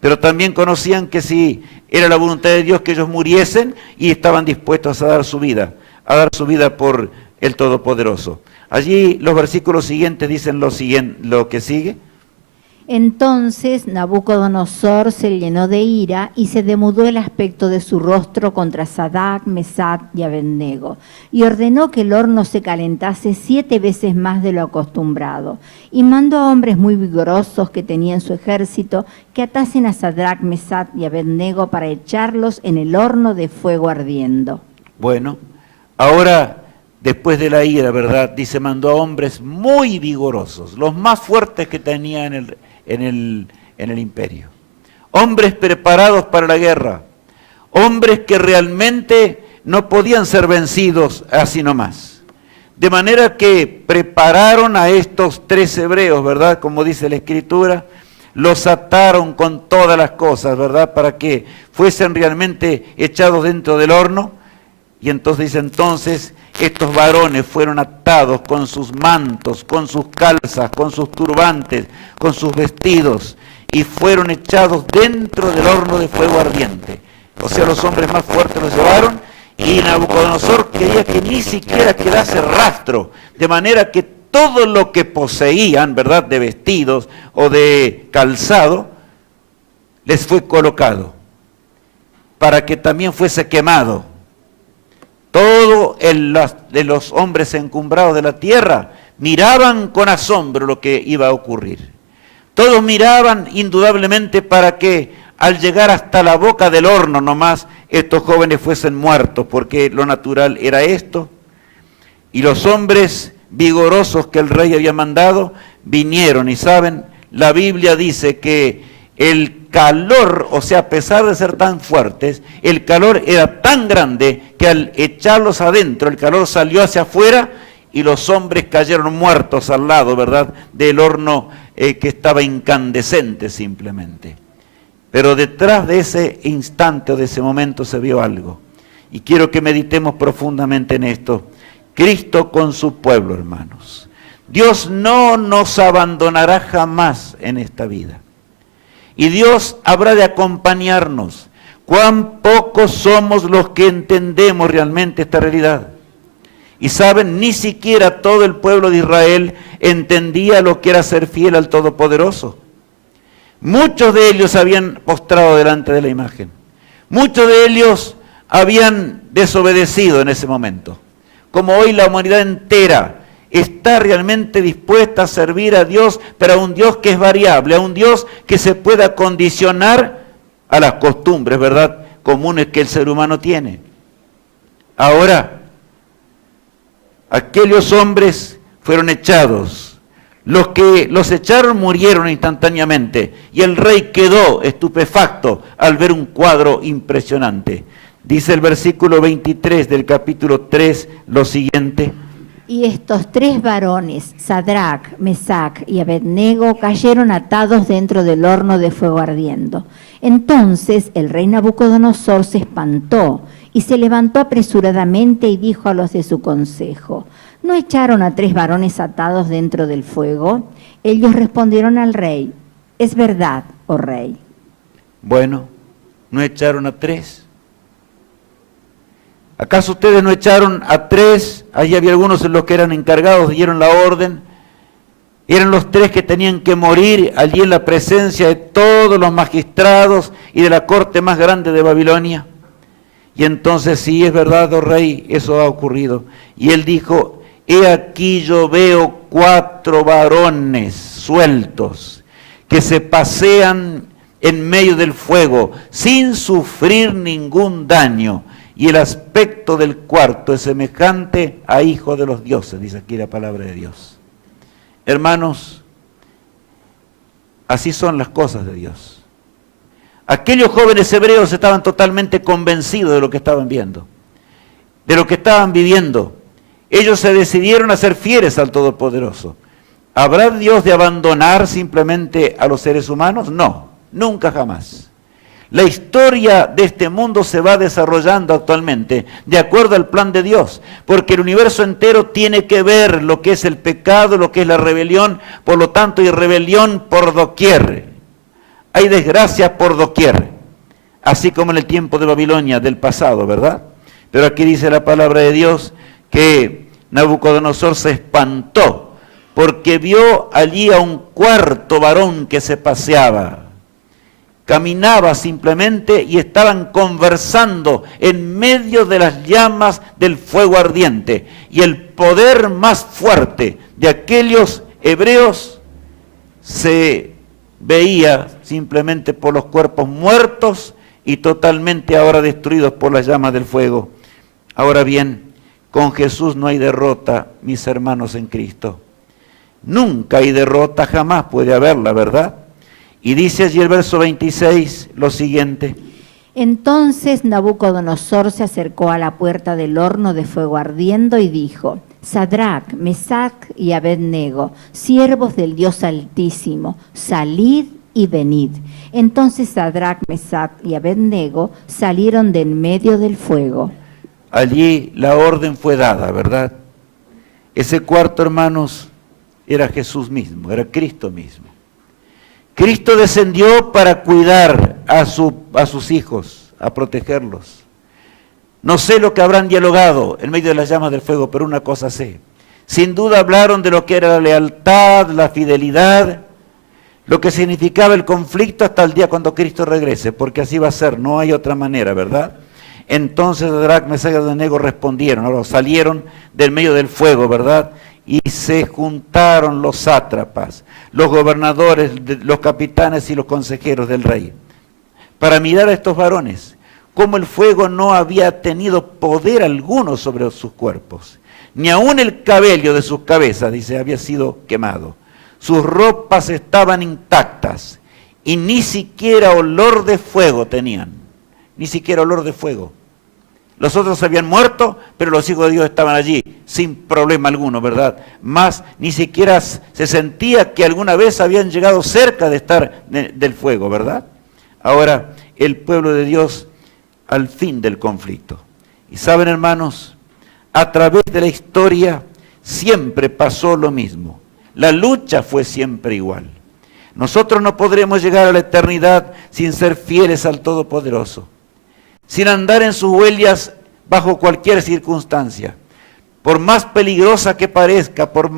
Pero también conocían que si era la voluntad de Dios que ellos muriesen y estaban dispuestos a dar su vida por el Todopoderoso. Allí los versículos siguientes dicen lo que sigue. Entonces Nabucodonosor se llenó de ira y se demudó el aspecto de su rostro contra Sadrach, Mesach y Abednego, y ordenó que el horno se calentase 7 veces más de lo acostumbrado, y mandó a hombres muy vigorosos que tenía en su ejército que atasen a Sadrach, Mesach y Abednego para echarlos en el horno de fuego ardiendo. Bueno, ahora después de la ira, ¿verdad? Dice, mandó a hombres muy vigorosos, los más fuertes que tenía en el imperio. Hombres preparados para la guerra. Hombres que realmente no podían ser vencidos así nomás. De manera que prepararon a estos 3 hebreos, ¿verdad? Como dice la Escritura, los ataron con todas las cosas, ¿verdad? Para que fuesen realmente echados dentro del horno. Y entonces dice, entonces estos varones fueron atados con sus mantos, con sus calzas, con sus turbantes, con sus vestidos, y fueron echados dentro del horno de fuego ardiente. O sea, los hombres más fuertes los llevaron, y Nabucodonosor quería que ni siquiera quedase rastro, de manera que todo lo que poseían, ¿verdad?, de vestidos o de calzado, les fue colocado, para que también fuese quemado. Todos de los hombres encumbrados de la tierra miraban con asombro lo que iba a ocurrir. Todos miraban indudablemente para que al llegar hasta la boca del horno nomás estos jóvenes fuesen muertos, porque lo natural era esto. Y los hombres vigorosos que el rey había mandado vinieron, y saben, la Biblia dice que el calor, o sea, a pesar de ser tan fuertes, el calor era tan grande que al echarlos adentro, el calor salió hacia afuera y los hombres cayeron muertos al lado, ¿verdad?, del horno que estaba incandescente simplemente. Pero detrás de ese instante o de ese momento se vio algo. Y quiero que meditemos profundamente en esto. Cristo con su pueblo, hermanos. Dios no nos abandonará jamás en esta vida. Y Dios habrá de acompañarnos. Cuán pocos somos los que entendemos realmente esta realidad. Y saben, ni siquiera todo el pueblo de Israel entendía lo que era ser fiel al Todopoderoso. Muchos de ellos habían postrado delante de la imagen. Muchos de ellos habían desobedecido en ese momento. Como hoy la humanidad entera está realmente dispuesta a servir a Dios, pero a un Dios que es variable, a un Dios que se pueda condicionar a las costumbres, ¿verdad?, comunes que el ser humano tiene. Ahora, aquellos hombres fueron echados. Los que los echaron murieron instantáneamente y el rey quedó estupefacto al ver un cuadro impresionante. Dice el versículo 23 del capítulo 3 lo siguiente. Y estos tres varones, Sadrac, Mesac y Abednego, cayeron atados dentro del horno de fuego ardiendo. Entonces el rey Nabucodonosor se espantó y se levantó apresuradamente y dijo a los de su consejo: ¿no echaron a tres varones atados dentro del fuego? Ellos respondieron al rey: es verdad, oh rey. Bueno, ¿no echaron a tres? ¿Acaso ustedes no echaron a tres? Allí había algunos en los que eran encargados, dieron la orden. Eran los tres que tenían que morir allí en la presencia de todos los magistrados y de la corte más grande de Babilonia. Y entonces, sí, es verdad, oh rey, eso ha ocurrido. Y él dijo: he aquí yo veo 4 varones sueltos que se pasean en medio del fuego sin sufrir ningún daño. Y el aspecto del cuarto es semejante a hijo de los dioses, dice aquí la palabra de Dios. Hermanos, así son las cosas de Dios. Aquellos jóvenes hebreos estaban totalmente convencidos de lo que estaban viendo, de lo que estaban viviendo. Ellos se decidieron a ser fieles al Todopoderoso. ¿Habrá Dios de abandonar simplemente a los seres humanos? No, nunca jamás. La historia de este mundo se va desarrollando actualmente de acuerdo al plan de Dios, porque el universo entero tiene que ver lo que es el pecado, lo que es la rebelión, por lo tanto hay rebelión por doquier, hay desgracia por doquier, así como en el tiempo de Babilonia del pasado, ¿verdad? Pero aquí dice la palabra de Dios que Nabucodonosor se espantó porque vio allí a un cuarto varón que se paseaba. Caminaba simplemente y estaban conversando en medio de las llamas del fuego ardiente. Y el poder más fuerte de aquellos hebreos se veía simplemente por los cuerpos muertos y totalmente ahora destruidos por las llamas del fuego. Ahora bien, con Jesús no hay derrota, mis hermanos en Cristo. Nunca hay derrota, jamás puede haberla, ¿verdad? Y dice allí el verso 26 lo siguiente. Entonces Nabucodonosor se acercó a la puerta del horno de fuego ardiendo y dijo: Sadrac, Mesac y Abednego, siervos del Dios Altísimo, salid y venid. Entonces Sadrac, Mesac y Abednego salieron de en medio del fuego. Allí la orden fue dada, ¿verdad? Ese cuarto, hermanos, era Jesús mismo, era Cristo mismo. Cristo descendió para cuidar a sus hijos, a protegerlos. No sé lo que habrán dialogado en medio de las llamas del fuego, pero una cosa sé. Sin duda hablaron de lo que era la lealtad, la fidelidad, lo que significaba el conflicto hasta el día cuando Cristo regrese, porque así va a ser, no hay otra manera, ¿verdad? Entonces Sadrach, Mesach y Abednego respondieron, ahora salieron del medio del fuego, ¿verdad? Y se juntaron los sátrapas, los gobernadores, los capitanes y los consejeros del rey, para mirar a estos varones, como el fuego no había tenido poder alguno sobre sus cuerpos, ni aun el cabello de sus cabezas, dice, había sido quemado. Sus ropas estaban intactas y ni siquiera olor de fuego tenían, ni siquiera olor de fuego. Los otros habían muerto, pero los hijos de Dios estaban allí, sin problema alguno, ¿verdad? Más, ni siquiera se sentía que alguna vez habían llegado cerca de estar del fuego, ¿verdad? Ahora, el pueblo de Dios al fin del conflicto. Y saben, hermanos, a través de la historia siempre pasó lo mismo. La lucha fue siempre igual. Nosotros no podremos llegar a la eternidad sin ser fieles al Todopoderoso, sin andar en sus huellas bajo cualquier circunstancia, por más peligrosa que parezca, por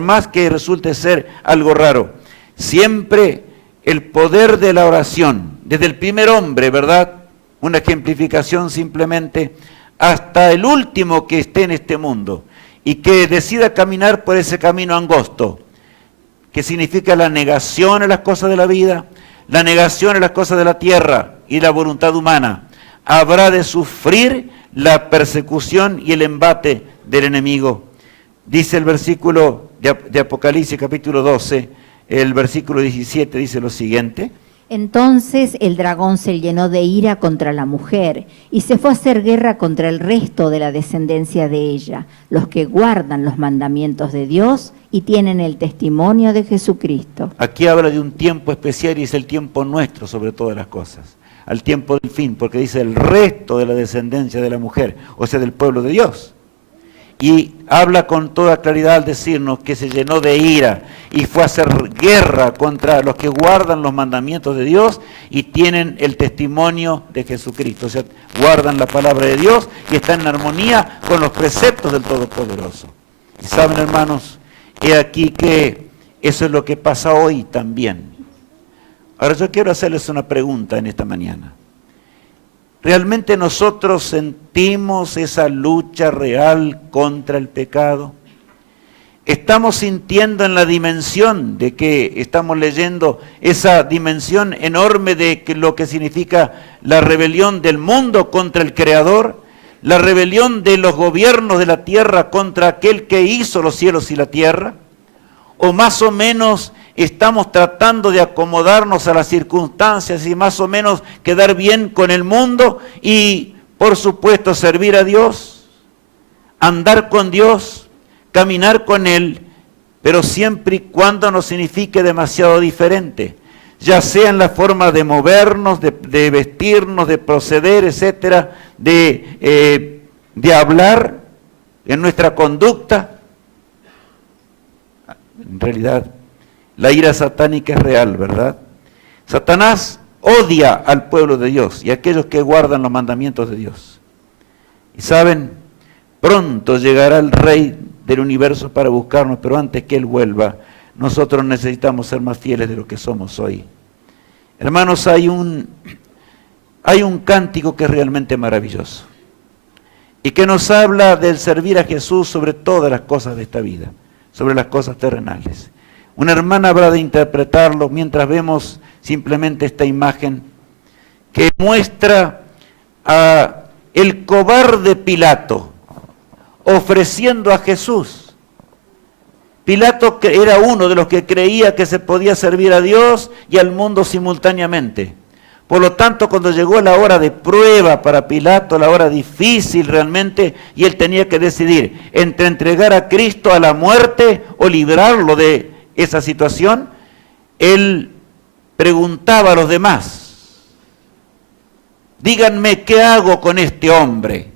más que resulte ser algo raro. Siempre el poder de la oración, desde el primer hombre, ¿verdad? Una ejemplificación simplemente, hasta el último que esté en este mundo y que decida caminar por ese camino angosto, que significa la negación a las cosas de la vida, la negación a las cosas de la tierra y la voluntad humana, habrá de sufrir la persecución y el embate del enemigo. Dice el versículo de Apocalipsis capítulo 12, el versículo 17 dice lo siguiente. Entonces el dragón se llenó de ira contra la mujer y se fue a hacer guerra contra el resto de la descendencia de ella, los que guardan los mandamientos de Dios y tienen el testimonio de Jesucristo. Aquí habla de un tiempo especial y es el tiempo nuestro sobre todas las cosas, al tiempo del fin, porque dice el resto de la descendencia de la mujer, o sea, del pueblo de Dios. Y habla con toda claridad al decirnos que se llenó de ira y fue a hacer guerra contra los que guardan los mandamientos de Dios y tienen el testimonio de Jesucristo. O sea, guardan la palabra de Dios y están en armonía con los preceptos del Todopoderoso. Y saben, hermanos, he aquí que eso es lo que pasa hoy también. Ahora yo quiero hacerles una pregunta en esta mañana. ¿Realmente nosotros sentimos esa lucha real contra el pecado? ¿Estamos sintiendo en la dimensión de que estamos leyendo esa dimensión enorme de lo que significa la rebelión del mundo contra el Creador? ¿La rebelión de los gobiernos de la tierra contra aquel que hizo los cielos y la tierra? ¿O más o menos estamos tratando de acomodarnos a las circunstancias y más o menos quedar bien con el mundo y, por supuesto, servir a Dios, andar con Dios, caminar con Él, pero siempre y cuando no signifique demasiado diferente, ya sea en la forma de movernos, de vestirnos, de proceder, etcétera, de hablar, en nuestra conducta? En realidad, la ira satánica es real, ¿verdad? Satanás odia al pueblo de Dios y a aquellos que guardan los mandamientos de Dios. Y saben, pronto llegará el Rey del universo para buscarnos, pero antes que Él vuelva, nosotros necesitamos ser más fieles de lo que somos hoy. Hermanos, hay un cántico que es realmente maravilloso y que nos habla del servir a Jesús sobre todas las cosas de esta vida, sobre las cosas terrenales. Una hermana habrá de interpretarlo mientras vemos simplemente esta imagen que muestra a el cobarde Pilato ofreciendo a Jesús. Pilato era uno de los que creía que se podía servir a Dios y al mundo simultáneamente. Por lo tanto, cuando llegó la hora de prueba para Pilato, la hora difícil realmente, y él tenía que decidir entre entregar a Cristo a la muerte o librarlo de esa situación, él preguntaba a los demás, díganme, ¿qué hago con este hombre?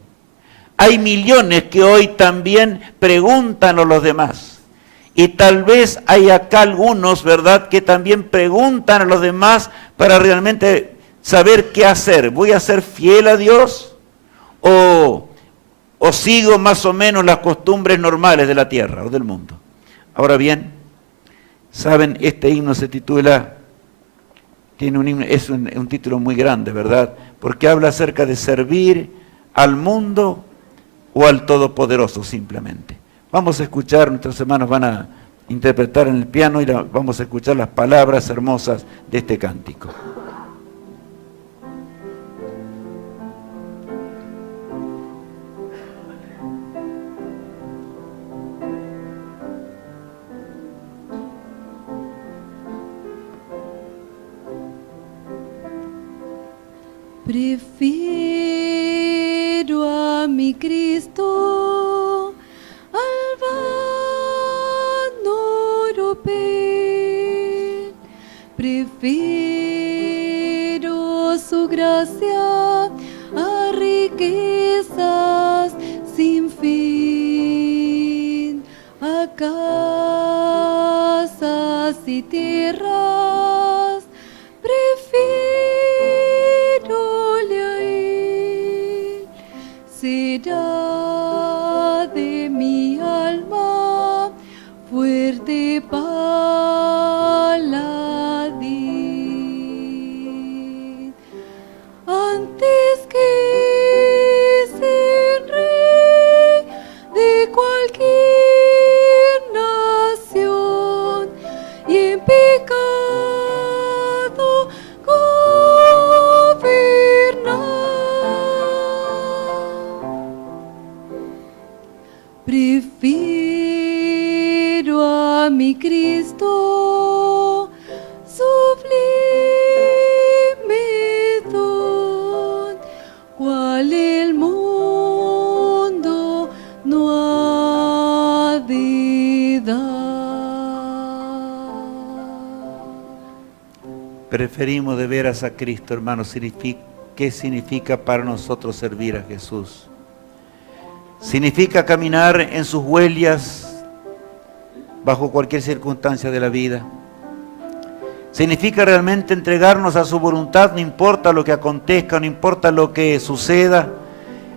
Hay millones que hoy también preguntan a los demás. Y tal vez hay acá algunos, ¿verdad?, que también preguntan a los demás para realmente saber qué hacer. ¿Voy a ser fiel a Dios o sigo más o menos las costumbres normales de la tierra o del mundo? Ahora bien, saben, este himno se titula, tiene un himno, es un título muy grande, ¿verdad? porque habla acerca de servir al mundo o al Todopoderoso simplemente. Vamos a escuchar, nuestros hermanos van a interpretar en el piano y vamos a escuchar las palabras hermosas de este cántico. Prefiero a mi Cristo al vano oropel. Prefiero su gracia a riquezas sin fin, a casas y tierras. Prefiero-le a él, será de mi alma fuerte paladín. Antes que ser rey de cualquier nación y en pecado prefiero a mi Cristo sublime don, cual el mundo no ha de dar. Preferimos de veras a Cristo, hermanos. ¿Qué significa para nosotros servir a Jesús? Significa caminar en sus huellas bajo cualquier circunstancia de la vida. Significa realmente entregarnos a su voluntad, no importa lo que acontezca, no importa lo que suceda.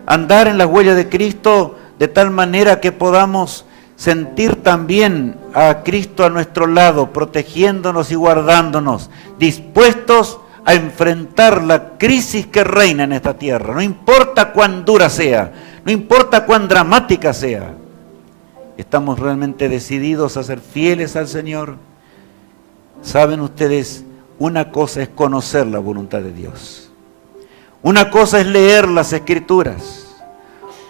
Andar en las huellas de Cristo de tal manera que podamos sentir también a Cristo a nuestro lado, protegiéndonos y guardándonos, dispuestos a enfrentar la crisis que reina en esta tierra. No importa cuán dura sea, no importa cuán dramática sea. Estamos realmente decididos a ser fieles al Señor. Saben ustedes, una cosa es conocer la voluntad de Dios. Una cosa es leer las Escrituras.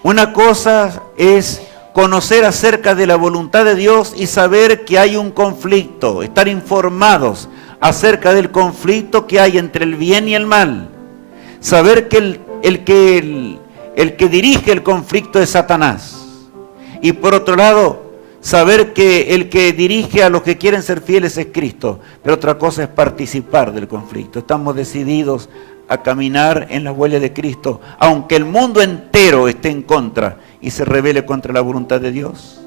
Una cosa es conocer acerca de la voluntad de Dios y saber que hay un conflicto, estar informados acerca del conflicto que hay entre el bien y el mal. Saber que el que dirige el conflicto es Satanás. Y por otro lado, saber que el que dirige a los que quieren ser fieles es Cristo. Pero otra cosa es participar del conflicto. Estamos decididos a caminar en las huellas de Cristo, aunque el mundo entero esté en contra y se rebele contra la voluntad de Dios.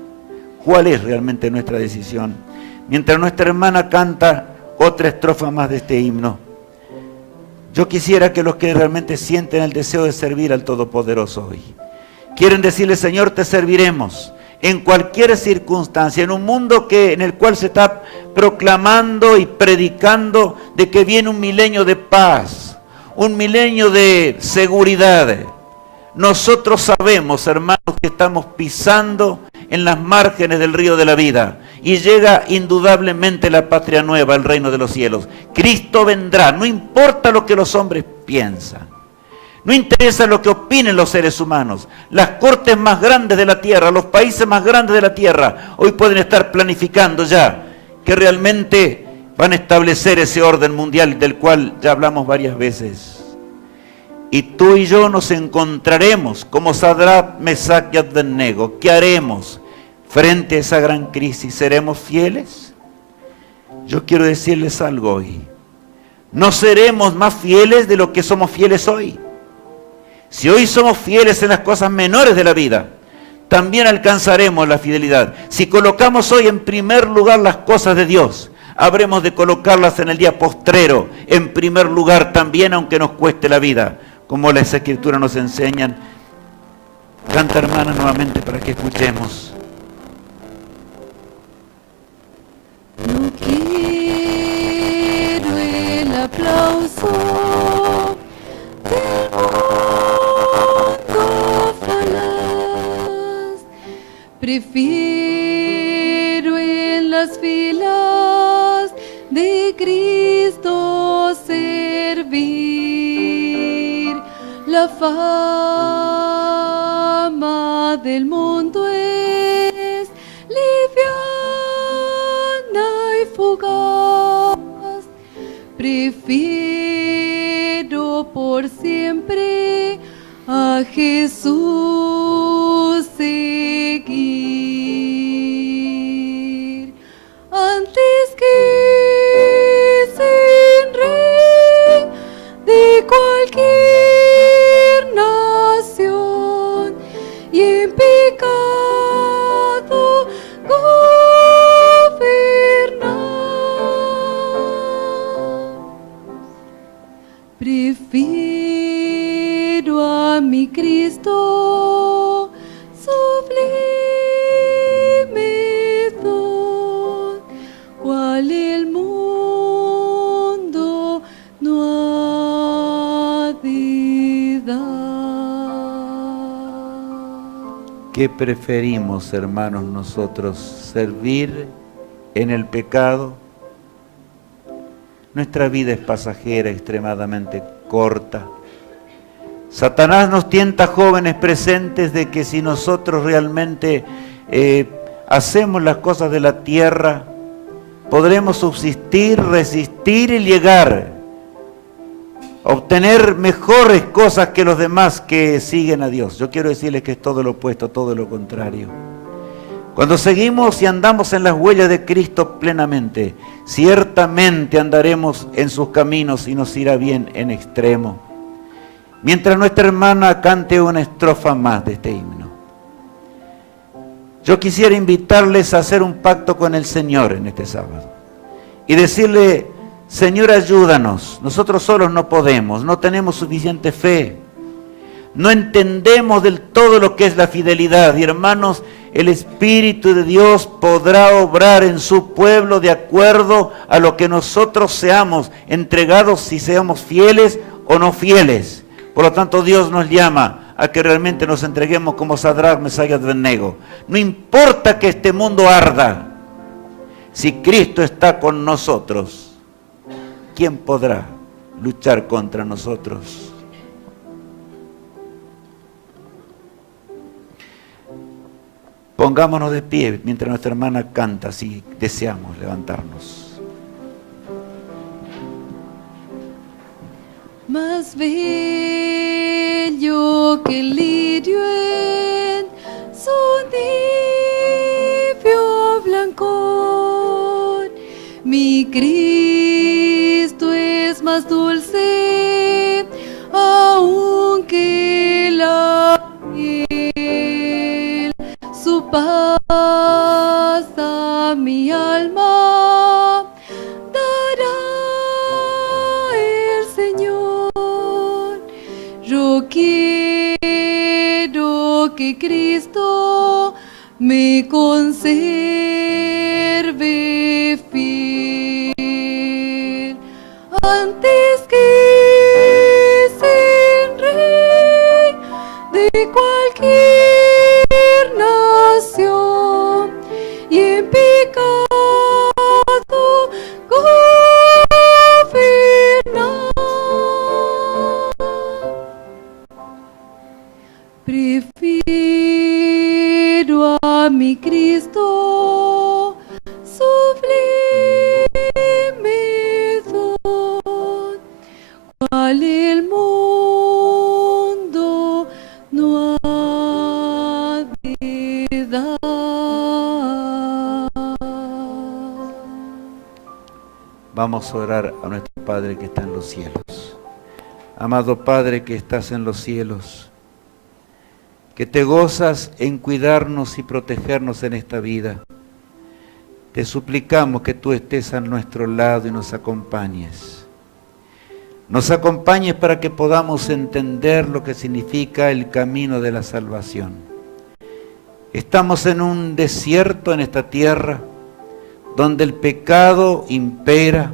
¿Cuál es realmente nuestra decisión? Mientras nuestra hermana canta otra estrofa más de este himno, yo quisiera que los que realmente sienten el deseo de servir al Todopoderoso hoy, quieren decirle: Señor, te serviremos en cualquier circunstancia, en un mundo en el cual se está proclamando y predicando de que viene un milenio de paz, un milenio de seguridad. Nosotros sabemos, hermanos, que estamos pisando en las márgenes del río de la vida y llega indudablemente la patria nueva, el reino de los cielos. Cristo vendrá, no importa lo que los hombres piensan, no interesa lo que opinen los seres humanos. Las cortes más grandes de la tierra, los países más grandes de la tierra, hoy pueden estar planificando ya que realmente van a establecer ese orden mundial del cual ya hablamos varias veces. Y tú y yo nos encontraremos como Sadrach, Mesach y Abednego. ¿Qué haremos frente a esa gran crisis? ¿Seremos fieles? Yo quiero decirles algo hoy. No seremos más fieles de lo que somos fieles hoy. Si hoy somos fieles en las cosas menores de la vida, también alcanzaremos la fidelidad. Si colocamos hoy en primer lugar las cosas de Dios, habremos de colocarlas en el día postrero en primer lugar también, aunque nos cueste la vida, como las Escrituras nos enseñan. Canta, hermana, nuevamente para que escuchemos. No quiero el aplauso de Prefiero en las filas de Cristo servir. La fama del mundo es liviana y fugaz. Prefiero por siempre a Jesús seguir. Antes que ser rey de cualquier nación y en pecado gobernar, prefiero a mi Cristo sublime don, cual el mundo no ha de dar. ¿Qué preferimos, hermanos, nosotros? ¿Servir en el pecado? Nuestra vida es pasajera, extremadamente corta. Satanás nos tienta, jóvenes presentes, de que si nosotros realmente hacemos las cosas de la tierra, podremos subsistir, resistir y llegar a obtener mejores cosas que los demás que siguen a Dios. Yo quiero decirles que es todo lo opuesto, todo lo contrario. Cuando seguimos y andamos en las huellas de Cristo plenamente, ciertamente andaremos en sus caminos y nos irá bien en extremo. Mientras nuestra hermana cante una estrofa más de este himno, yo quisiera invitarles a hacer un pacto con el Señor en este sábado y decirle: Señor, ayúdanos, nosotros solos no podemos, no tenemos suficiente fe, no entendemos del todo lo que es la fidelidad. Y hermanos, el Espíritu de Dios podrá obrar en su pueblo de acuerdo a lo que nosotros seamos entregados, si seamos fieles o no fieles. Por lo tanto, Dios nos llama a que realmente nos entreguemos como Sadrach, Mesach y Abednego. No importa que este mundo arda, si Cristo está con nosotros, ¿quién podrá luchar contra nosotros? Pongámonos de pie mientras nuestra hermana canta, si deseamos levantarnos. Más bello que el lirio en su níveo blancor, mi Cristo es más dulce aún que la miel. Su paz a mi alma dará el Señor. Yo quiero que Cristo me conserve fiel. Antes que ser rey de cualquier nación y en pecado gobernar, prefiero a mi Cristo sublime don, cual el mundo no ha de dar. Vamos a orar a nuestro Padre que está en los cielos. Amado Padre que estás en los cielos, que te gozas en cuidarnos y protegernos en esta vida, te suplicamos que tú estés a nuestro lado y nos acompañes. Nos acompañes para que podamos entender lo que significa el camino de la salvación. Estamos en un desierto en esta tierra, donde el pecado impera,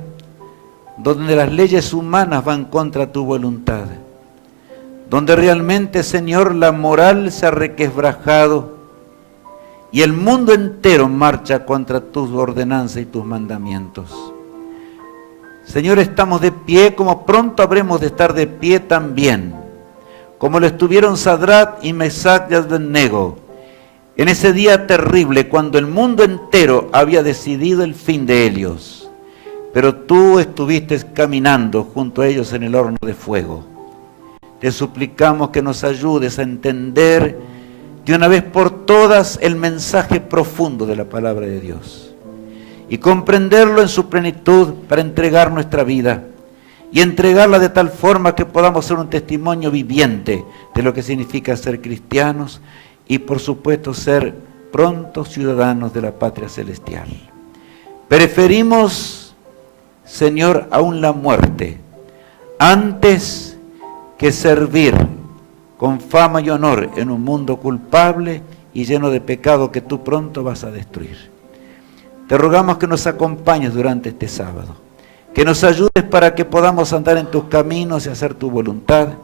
donde las leyes humanas van contra tu voluntad, donde realmente, Señor, la moral se ha requebrajado y el mundo entero marcha contra tus ordenanzas y tus mandamientos. Señor, estamos de pie como pronto habremos de estar de pie también, como lo estuvieron Sadrach y Mesach y Abednego, en ese día terrible cuando el mundo entero había decidido el fin de ellos. Pero tú estuviste caminando junto a ellos en el horno de fuego. Te suplicamos que nos ayudes a entender de una vez por todas el mensaje profundo de la palabra de Dios y comprenderlo en su plenitud para entregar nuestra vida y entregarla de tal forma que podamos ser un testimonio viviente de lo que significa ser cristianos y por supuesto ser prontos ciudadanos de la patria celestial. Preferimos, Señor, aún la muerte antes que servir con fama y honor en un mundo culpable y lleno de pecado que tú pronto vas a destruir. Te rogamos que nos acompañes durante este sábado, que nos ayudes para que podamos andar en tus caminos y hacer tu voluntad,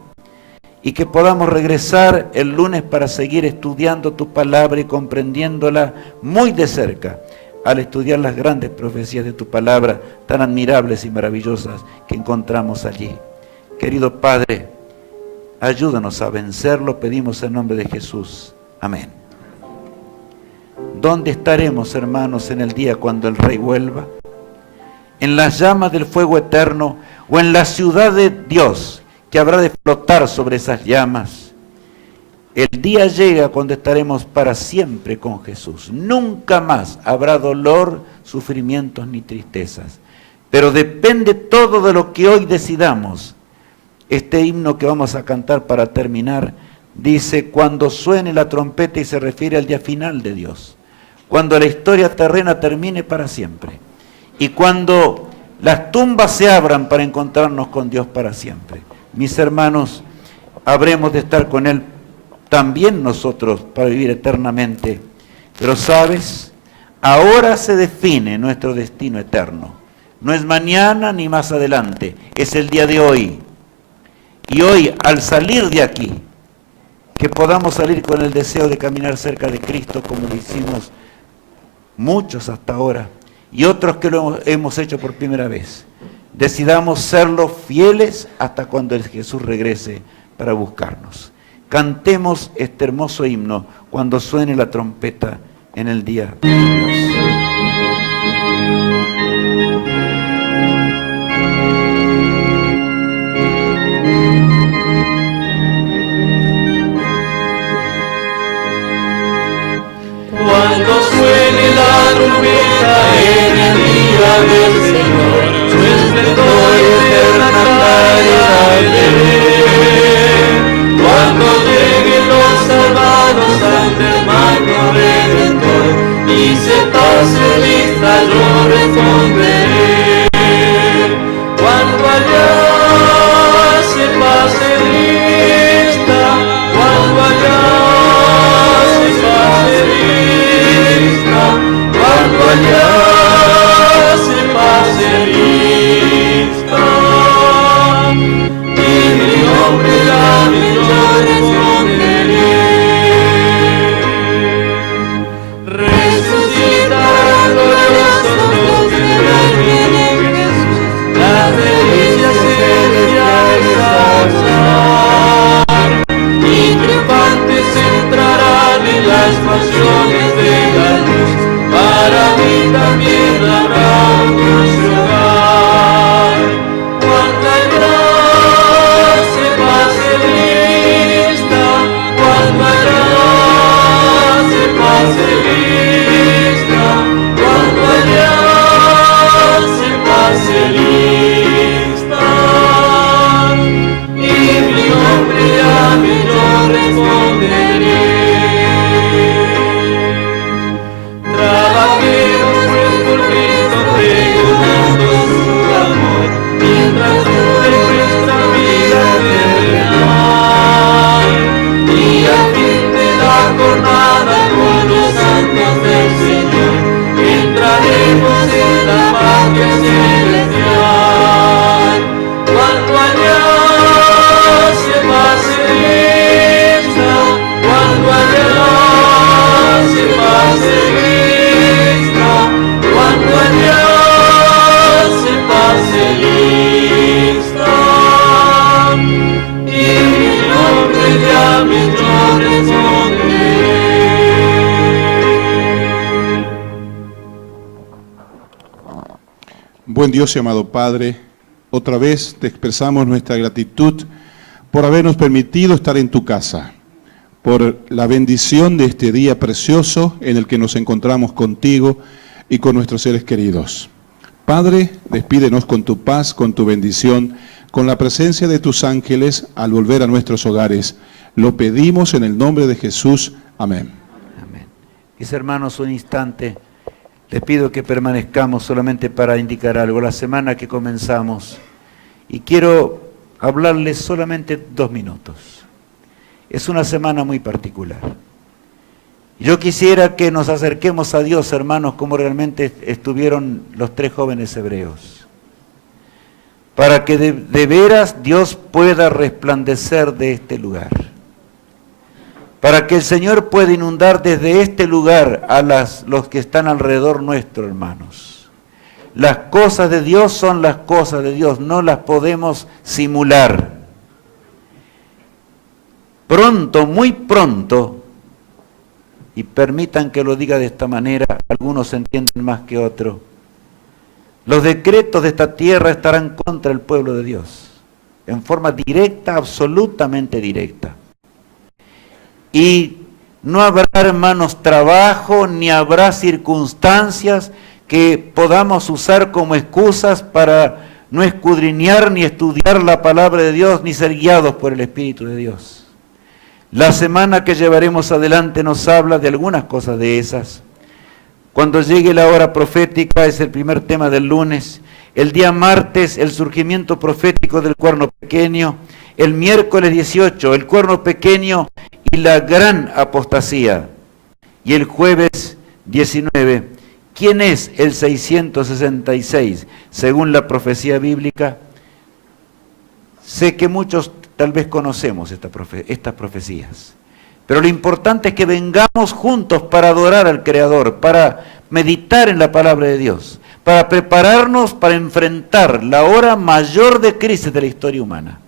y que podamos regresar el lunes para seguir estudiando tu palabra y comprendiéndola muy de cerca, al estudiar las grandes profecías de tu palabra, tan admirables y maravillosas que encontramos allí. Querido Padre, ayúdanos a vencerlo, pedimos en nombre de Jesús. Amén. ¿Dónde estaremos, hermanos, en el día cuando el Rey vuelva? ¿En las llamas del fuego eterno o en la ciudad de Dios que habrá de flotar sobre esas llamas? El día llega cuando estaremos para siempre con Jesús. Nunca más habrá dolor, sufrimientos ni tristezas. Pero depende todo de lo que hoy decidamos. Este himno que vamos a cantar para terminar dice: cuando suene la trompeta, y se refiere al día final de Dios, cuando la historia terrena termine para siempre y cuando las tumbas se abran para encontrarnos con Dios para siempre. Mis hermanos, habremos de estar con Él también nosotros para vivir eternamente. Pero sabes, ahora se define nuestro destino eterno. No es mañana ni más adelante, es el día de hoy. Y hoy, al salir de aquí, que podamos salir con el deseo de caminar cerca de Cristo como lo hicimos muchos hasta ahora y otros que lo hemos hecho por primera vez. Decidamos serlo fieles hasta cuando el Jesús regrese para buscarnos. Cantemos este hermoso himno cuando suene la trompeta en el día de Dios. Cuando suene la trompeta en el día del Señor, su esplendor y eterna claridad veré. Cuando lleguen los salvados ante el magno Redentor y se pase lista, yo responderé. Cuando allá se pase lista, cuando allá cuando allá se pase Buen Dios y amado Padre, otra vez te expresamos nuestra gratitud por habernos permitido estar en tu casa, por la bendición de este día precioso en el que nos encontramos contigo y con nuestros seres queridos. Padre, despídenos con tu paz, con tu bendición, con la presencia de tus ángeles al volver a nuestros hogares. Lo pedimos en el nombre de Jesús. Amén. Amén. Mis hermanos, un instante. Les pido que permanezcamos solamente para indicar algo. La semana que comenzamos, y quiero hablarles solamente 2 minutos. Es una semana muy particular. Yo quisiera que nos acerquemos a Dios, hermanos, como realmente estuvieron los 3 jóvenes hebreos. Para que de veras Dios pueda resplandecer de este lugar. Para que el Señor pueda inundar desde este lugar a los que están alrededor nuestro, hermanos. Las cosas de Dios son las cosas de Dios, no las podemos simular. Pronto, muy pronto, y permitan que lo diga de esta manera, algunos entienden más que otros, los decretos de esta tierra estarán contra el pueblo de Dios, en forma directa, absolutamente directa. Y no habrá, hermanos, trabajo, ni habrá circunstancias que podamos usar como excusas para no escudriñar ni estudiar la palabra de Dios, ni ser guiados por el Espíritu de Dios. La semana que llevaremos adelante nos habla de algunas cosas de esas. Cuando llegue la hora profética, es el primer tema del lunes. El día martes, el surgimiento profético del cuerno pequeño. El miércoles 18, el cuerno pequeño y la gran apostasía. Y el jueves 19, ¿quién es el 666? Según la profecía bíblica, sé que muchos tal vez conocemos estas profecías. Pero lo importante es que vengamos juntos para adorar al Creador, para meditar en la palabra de Dios, para prepararnos para enfrentar la hora mayor de crisis de la historia humana.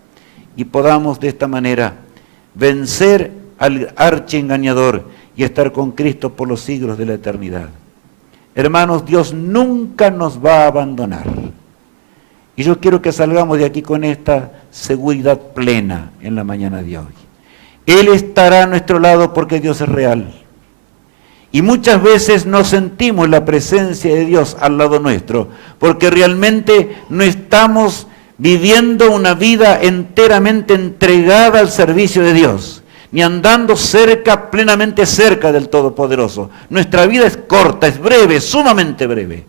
Y podamos de esta manera vencer al archiengañador y estar con Cristo por los siglos de la eternidad. Hermanos, Dios nunca nos va a abandonar. Y yo quiero que salgamos de aquí con esta seguridad plena en la mañana de hoy. Él estará a nuestro lado porque Dios es real. Y muchas veces no sentimos la presencia de Dios al lado nuestro, porque realmente no estamos viviendo una vida enteramente entregada al servicio de Dios, ni andando plenamente cerca del Todopoderoso. Nuestra vida es corta, es breve, sumamente breve.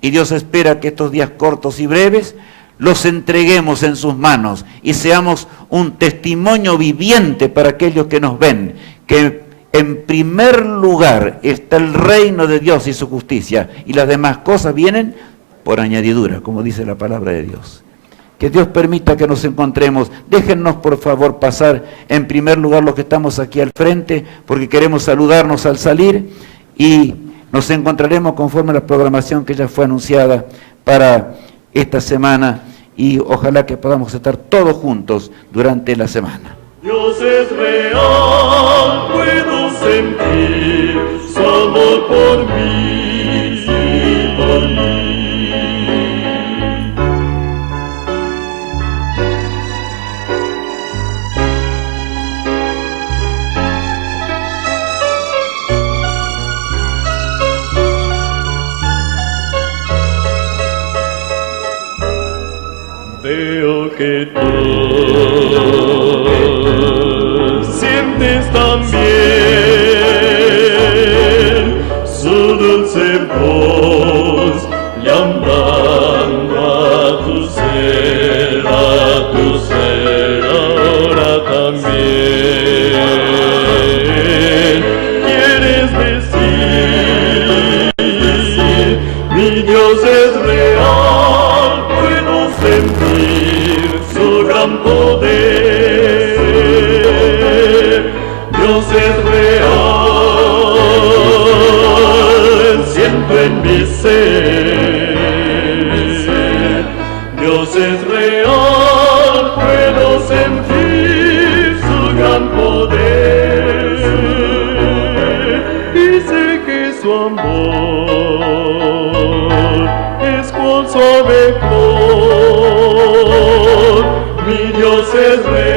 Y Dios espera que estos días cortos y breves los entreguemos en sus manos y seamos un testimonio viviente para aquellos que nos ven, que en primer lugar está el reino de Dios y su justicia, y las demás cosas vienen por añadidura, como dice la palabra de Dios. Que Dios permita que nos encontremos. Déjennos, por favor, pasar en primer lugar los que estamos aquí al frente, porque queremos saludarnos al salir, y nos encontraremos conforme a la programación que ya fue anunciada para esta semana, y ojalá que podamos estar todos juntos durante la semana. Dios es real, puedo sentir su amor por mí, por mí. Veo que tú sientes también su dulce voz llamando a tu ser ahora también. Quieres decir, mi Dios es real, puedo sentir su gran poder. Dios es real, siento en mi ser. Dios es real, puedo sentir su gran poder. Y sé que su amor es cual suave flor. Mi Dios es rey.